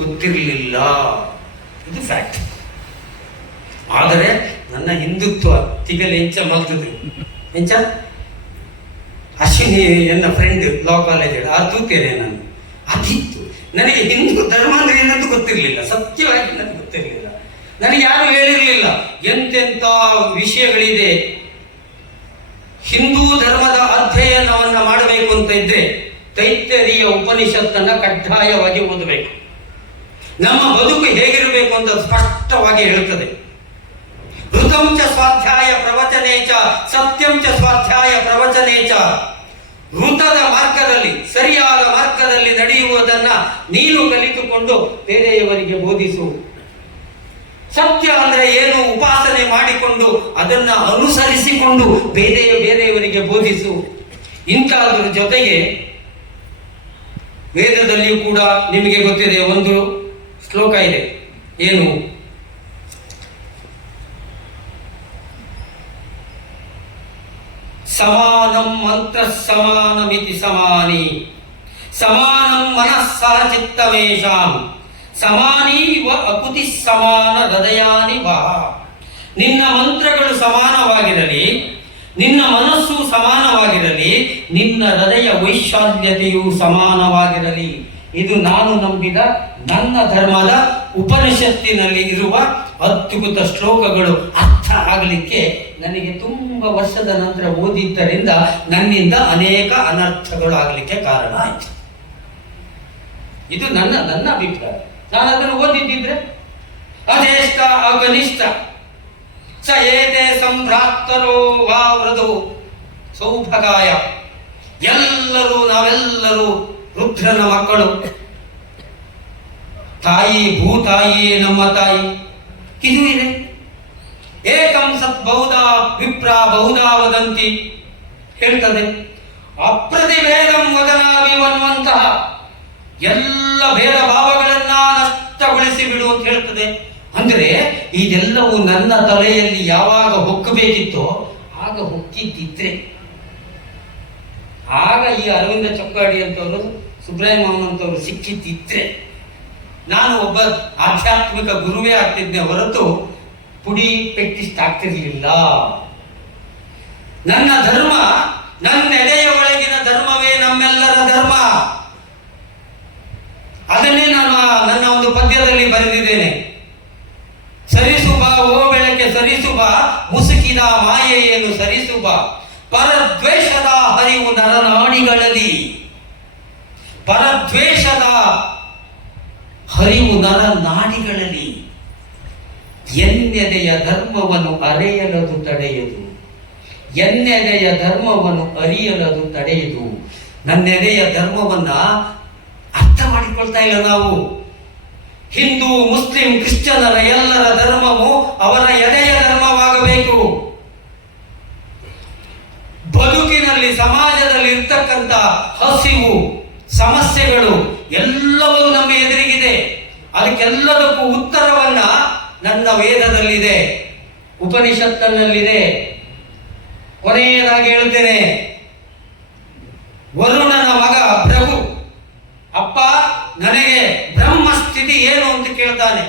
ಗೊತ್ತಿರಲಿಲ್ಲ. ಇದು ಫ್ಯಾಕ್ಟ್ ಆದರೆ ನನ್ನ ಹಿಂದುತ್ವ ತಿಗಲ್ ಎಂಚ ಮಲ್ತದೆ ಎಂಚ ಅಶ್ವಿನಿ ನನ್ನ ಫ್ರೆಂಡ್ ಲಾ ಕಾಲೇಜ್ ಅದು ತೂತೇನೆ ನಾನು. ಅದಿತ್ತು. ನನಗೆ ಹಿಂದೂ ಧರ್ಮ ಅಂದ್ರೆ ಏನಂತೂ ಗೊತ್ತಿರಲಿಲ್ಲ. ಸತ್ಯವಾಗಿ ನನಗೆ ಗೊತ್ತಿರಲಿಲ್ಲ. ನನಗೆ ಯಾರು ಹೇಳಿರಲಿಲ್ಲ. ಎಂತೆಂಥ ವಿಷಯಗಳಿದೆ. ಹಿಂದೂ ಧರ್ಮದ ಅಧ್ಯಯನವನ್ನ ಮಾಡಬೇಕು ಅಂತ ಇದ್ರೆ, ತೈತ್ತರಿಯ ಉಪನಿಷತ್ತನ್ನ ಕಡ್ಡಾಯವಾಗಿ ಓದಬೇಕು. ನಮ್ಮ ಬದುಕು ಹೇಗಿರಬೇಕು ಅಂತ ಸ್ಪಷ್ಟವಾಗಿ ಹೇಳುತ್ತದೆ. ಋತಂಚ ಸ್ವಾಧ್ಯಾಯ ಪ್ರವಚನೇಚ ಸತ್ಯಂಚ ಸ್ವಾಧ್ಯಾಯ ಪ್ರವಚನೇಚ ಋತದ ಮಾರ್ಗದಲ್ಲಿ, ಸರಿಯಾದ ಮಾರ್ಗದಲ್ಲಿ ನಡೆಯುವುದನ್ನ ನೀನು ಕಲಿತುಕೊಂಡು ಬೇರೆಯವರಿಗೆ ಬೋಧಿಸು. ಸತ್ಯ ಅಂದ್ರೆ ಏನು ಉಪಾಸನೆ ಮಾಡಿಕೊಂಡು ಅದನ್ನ ಅನುಸರಿಸಿಕೊಂಡು ಬೇರೆ ಬೇರೆಯವರಿಗೆ ಬೋಧಿಸು. ಇಂಥದ್ರ ಜೊತೆಗೆ ವೇದದಲ್ಲಿಯೂ ಕೂಡ ನಿಮಗೆ ಗೊತ್ತಿದೆ, ಒಂದು ಶ್ಲೋಕ ಇದೆ. ಏನು? ಸಮಾನಂ ಮಂತ್ರ ಸಮಾನಮಿತಿ ಸಮಾನಿ. ಸಮಾನಂ ಮನಸ್ಸಹ ಚಿತ್ತಮೇಷಾಂ ಸಮಾನೀವ ಅಕುತಿ ಸಮಾನ ಹೃದಯಾನಿ ವಹ. ನಿನ್ನ ಮಂತ್ರಗಳು ಸಮಾನವಾಗಿರಲಿ, ನಿನ್ನ ಮನಸ್ಸು ಸಮಾನವಾಗಿರಲಿ, ನಿನ್ನ ಹೃದಯ ವೈಶಾಲ್ಯತೆಯು ಸಮಾನವಾಗಿರಲಿ. ಇದು ನಾನು ನಂಬಿದ ನನ್ನ ಧರ್ಮದ ಉಪನಿಷತ್ತಿನಲ್ಲಿ ಇರುವ ಅತ್ಯುಕೃತ ಶ್ಲೋಕಗಳು ಅರ್ಥ ಆಗಲಿಕ್ಕೆ ನನಗೆ ತುಂಬ ವರ್ಷದ ನಂತರ ಓದಿದ್ದರಿಂದ ನನ್ನಿಂದ ಅನೇಕ ಅನರ್ಥಗಳು ಆಗಲಿಕ್ಕೆ ಕಾರಣ ಆಯಿತು. ಇದು ನನ್ನ ನನ್ನ ಅಭಿಪ್ರಾಯ. ನಾನು ಅದನ್ನು ಓದಿದ್ದಿದ್ರೆ ಅದೇಷ್ಟ ಅಗನಿಷ್ಠ ಸ ಏತೆ ಸಂಭ್ರಾತ್ತರೋ ವಾ ಸೌಭಗಾಯ. ಎಲ್ಲರೂ, ನಾವೆಲ್ಲರೂ ರುದ್ರನ ಮಕ್ಕಳು. ತಾಯಿ ಭೂತಾಯಿಯೇ ನಮ್ಮ ತಾಯಿ. ಇದು ಇದೆ. ಏಕಂ ಸತ್ ಬಹುಧಾ ವಿಪ್ರ ಬಹುಧಾ ವದಂತಿ ಹೇಳ್ತದೆ. ಅಪ್ರತಿಭೇದಂ ವದನಾಭಿವನ್ನುವಂತಹ ಎಲ್ಲ ಭೇದ ಭಾವಗಳನ್ನ ನಷ್ಟಗೊಳಿಸಿ ಬಿಡು ಅಂತ ಹೇಳ್ತದೆ. ಅಂದ್ರೆ ಇದೆಲ್ಲವೂ ನನ್ನ ತಲೆಯಲ್ಲಿ ಯಾವಾಗ ಹೊಕ್ಕಬೇಕಿತ್ತೋ ಆಗ ಹೊಕ್ಕಿದ್ದಿದ್ರೆ. ಆಗ ಈ ಅರವಿಂದ ಚೊಕ್ಕಾಡಿ ಅಂತವರು ಸುಬ್ರಹ್ಮ ಅಂತವರು ಸಿಕ್ಕಿದ್ದಿದ್ರೆ ನಾನು ಒಬ್ಬ ಆಧ್ಯಾತ್ಮಿಕ ಗುರುವೇ ಆಗ್ತಿದ್ದೆ ಹೊರತು ಪುಡಿ ಪೆಟ್ಟಿಸ್ಟ್ ಆಗ್ತಿರ್ಲಿಲ್ಲ ನನ್ನ ಧರ್ಮ, ನನ್ನ ಎಡೆಯ ಒಳಗಿನ ಧರ್ಮವೇ ನಮ್ಮೆಲ್ಲರ ಧರ್ಮ. ಅದನ್ನೇ ನಾನು ನನ್ನ ಒಂದು ಪದ್ಯದಲ್ಲಿ ಬರೆದಿದ್ದೇನೆ. ಸರಿಸುಬ ಓ ಬೆಳಕೆ, ಸರಿಸುಬ ಮುಸುಕಿನ ಮಾಯೆಯನ್ನು ಸರಿಸುಬ. ಪರದ್ವೇಷದ ಹರಿವು ನರನಾಡಿಗಳಲ್ಲಿ. ಪರದ್ವೇಷದ ಹರಿವು ನರ ನಾಡಿಗಳಲ್ಲಿ ಎನ್ನೆದೆಯ ಧರ್ಮವನ್ನು ಅರೆಯಲದು ತಡೆಯದು? ಎನ್ನೆದೆಯ ಧರ್ಮವನ್ನು ಅರಿಯಲದು ತಡೆಯದು? ನನ್ನೆದೆಯ ಧರ್ಮವನ್ನ ಅರ್ಥ ಮಾಡಿಕೊಳ್ತಾ ಇಲ್ಲ ನಾವು. ಹಿಂದೂ, ಮುಸ್ಲಿಂ, ಕ್ರಿಶ್ಚಿಯನರ ಎಲ್ಲರ ಧರ್ಮವು ಅವರ ಎದೆಯ ಧರ್ಮವಾಗಬೇಕು. ಬದುಕಿನಲ್ಲಿ, ಸಮಾಜದಲ್ಲಿ ಇರ್ತಕ್ಕಂಥ ಹಸಿವು ಸಮಸ್ಯೆಗಳು ಎಲ್ಲವೂ ನಮ್ಮ ಎದುರಿಗಿದೆ. ಅದಕ್ಕೆಲ್ಲದಕ್ಕೂ ಉತ್ತರವನ್ನ ನನ್ನ ವೇದದಲ್ಲಿದೆ, ಉಪನಿಷತ್ತಿನಲ್ಲಿದೆ. ಕೊನೆಯದಾಗಿ ಹೇಳ್ತೇನೆ, ವರುಣನ ಮಗ ಪ್ರಭು, ಅಪ್ಪ ನನಗೆ ಬ್ರಹ್ಮ ಸ್ಥಿತಿ ಏನು ಅಂತ ಕೇಳ್ತಾನೆ.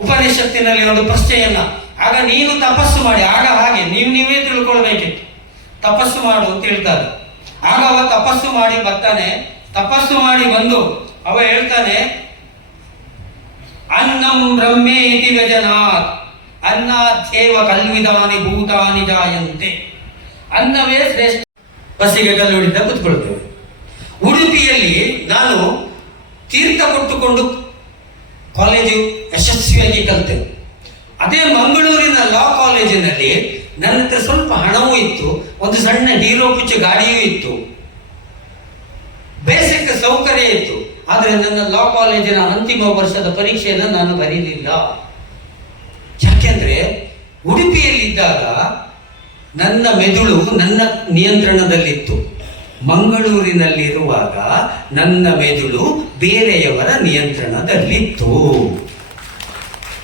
ಉಪನಿಷತ್ತಿನಲ್ಲಿ ಒಂದು ಪ್ರಶ್ನೆಯನ್ನ, ಆಗ ನೀನು ತಪಸ್ಸು ಮಾಡಿ, ಆಗ ಹಾಗೆ, ನೀವು ನೀವೇ ತಿಳ್ಕೊಳ್ಬೇಕಿತ್ತು. ತಪಸ್ಸು ಮಾಡು ಅಂತ ಹೇಳ್ತಾರೆ. ಆಗ ಅವ ತಪಸ್ಸು ಮಾಡಿ ಬರ್ತಾನೆ. ತಪಸ್ಸು ಮಾಡಿ ಬಂದು ಅವ ಹೇಳ್ತಾನೆ, ಅನ್ನಂ ಬ್ರಹ್ಮೇ ಇತಿ ವ್ಯಜನಾತ್, ಅನ್ನಾಧ್ಯೇವ ಕಲ್ವಿದಾನಿ ಭೂತಾನಿ ಜಾಯಂತೆ. ಅನ್ನವೇ ಶ್ರೇಷ್ಠ. ಬಸ್ಸಿಗೆ ಕಲ್ಲು ಹಿಡಿದ ಕೂತ್ಕೊಳ್ತೇವೆ. ಉಡುಪಿಯಲ್ಲಿ ನಾನು ತೀರ್ಥ ಕೊಟ್ಟುಕೊಂಡು ಕಾಲೇಜು ಯಶಸ್ವಿಯಾಗಿ ಕಲಿತೆ ಅದೇ ಮಂಗಳೂರಿನ ಲಾ ಕಾಲೇಜಿನಲ್ಲಿ ನನ್ನ ಹತ್ರ ಸ್ವಲ್ಪ ಹಣವೂ ಇತ್ತು, ಒಂದು ಸಣ್ಣ ಹೀರೋ ಕುಚ್ಚು ಗಾಡಿಯೂ ಇತ್ತು. ಬೇಸಿಕ್ ಸೌಕರ್ಯ ಇತ್ತು, ಆದರೆ ನನ್ನ ಲಾ ಕಾಲೇಜಿನ ಅಂತಿಮ ವರ್ಷದ ಪರೀಕ್ಷೆಯನ್ನು ನಾನು ಬರೀಲಿಲ್ಲ. ಯಾಕೆಂದ್ರೆ ಉಡುಪಿಯಲ್ಲಿದ್ದಾಗ ನನ್ನ ಮೆದುಳು ನನ್ನ ನಿಯಂತ್ರಣದಲ್ಲಿತ್ತು. ಮಂಗಳೂರಿನಲ್ಲಿರುವಾಗ ನನ್ನ ಮೆದುಳು ಬೇರೆಯವರ ನಿಯಂತ್ರಣದಲ್ಲಿತ್ತು.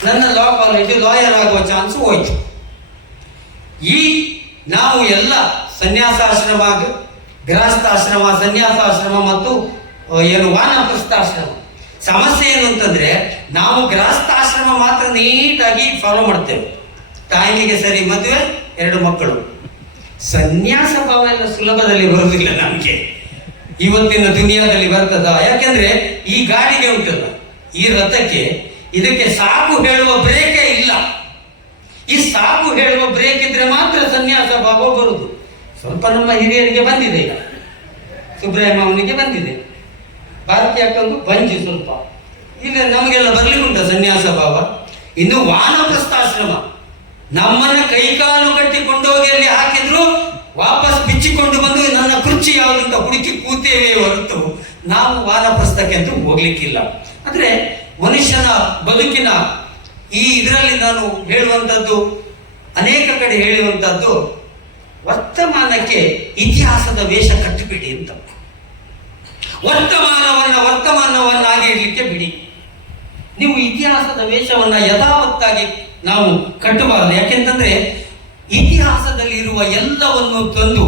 ನನ್ನ ಲಾ ಕಾಲೇಜು ಲಾಯರ್ ಆಗುವ ಚಾನ್ಸ್ ಹೋಯ್ತು. ಈ ನಾವು ಎಲ್ಲ ಸನ್ಯಾಸಾಶ್ರಮ ಗೃಹಸ್ಥಾಶ್ರಮ, ಸನ್ಯಾಸಾಶ್ರಮ ಮತ್ತು ಏನು ವಾನಪ್ರಸ್ಥಾಶ್ರಮ. ಸಮಸ್ಯೆ ಏನು ಅಂತಂದ್ರೆ, ನಾವು ಗೃಹಸ್ಥಾಶ್ರಮ ಮಾತ್ರ ನೀಟಾಗಿ ಫಾಲೋ ಮಾಡ್ತೇವೆ. ತಾಯಿಗೆ ಸರಿ, ಮದುವೆ, ಎರಡು ಮಕ್ಕಳು. ಸನ್ಯಾಸ ಭಾವ ಎಲ್ಲ ಸುಲಭದಲ್ಲಿ ಬರುವುದಿಲ್ಲ ನಮಗೆ. ಇವತ್ತಿನ ದುನಿಯಾದಲ್ಲಿ ಬರ್ತದ? ಯಾಕೆಂದ್ರೆ, ಈ ಗಾಡಿಗೆ ಉಂಟಲ್ಲ, ಈ ರಥಕ್ಕೆ ಇದಕ್ಕೆ ಸಾಕು ಹೇಳುವ ಬ್ರೇಕೇ ಇಲ್ಲ. ಈ ಸಾಕು ಹೇಳುವ ಬ್ರೇಕ್ ಇದ್ರೆ ಮಾತ್ರ ಸನ್ಯಾಸ ಭಾವ ಬರುದು. ಸ್ವಲ್ಪ ನಮ್ಮ ಹಿರಿಯರಿಗೆ ಬಂದಿದೆ. ಈಗ ಸುಬ್ರಹ್ಮ ಅವನಿಗೆ ಬಂದಿದೆ. ಭಾರತೀಯ ಅಕ್ಕಂದು ಬಂಜಿ ಸ್ವಲ್ಪ. ಈಗ ನಮಗೆಲ್ಲ ಬರ್ಲಿಕ್ಕುಂಟ ಸನ್ಯಾಸ ಭಾವ. ಇನ್ನು ವಾನಪ್ರಸ್ಥಾಶ್ರಮ. ನಮ್ಮನ್ನ ಕೈಕಾಲು ಕಟ್ಟಿ ಕೊಂಡೋಗಿ ಅಲ್ಲಿ ಹಾಕಿದ್ರು ವಾಪಸ್ ಬಿಚ್ಚಿಕೊಂಡು ಬಂದು ನನ್ನ ಕುರ್ಚಿ ಯಾವುದಂತ ಹುಡುಕಿ ಕೂತೇವೆ ಹೊರತು ನಾವು ವಾನಪ್ರಸ್ಥಕ್ಕೆ ಅಂತೂ ಹೋಗ್ಲಿಕ್ಕಿಲ್ಲ. ಅಂದ್ರೆ ಮನುಷ್ಯನ ಬದುಕಿನ ಈ ಇದರಲ್ಲಿ ನಾನು ಹೇಳುವಂಥದ್ದು, ಅನೇಕ ಕಡೆ ಹೇಳುವಂಥದ್ದು, ವರ್ತಮಾನಕ್ಕೆ ಇತಿಹಾಸದ ವೇಷ ಕಟ್ಟಿಬಿಡಿ ಅಂತ. ವರ್ತಮಾನವನ್ನ ವರ್ತಮಾನವನ್ನಾಗಿ ಇರಲಿಕ್ಕೆ ಬಿಡಿ. ನೀವು ಇತಿಹಾಸದ ವೇಷವನ್ನು ಯಥಾವತ್ತಾಗಿ ನಾವು ಕಟ್ಟಬಾರದು. ಯಾಕೆಂತಂದ್ರೆ ಇತಿಹಾಸದಲ್ಲಿ ಇರುವ ಎಲ್ಲವನ್ನು ತಂದು,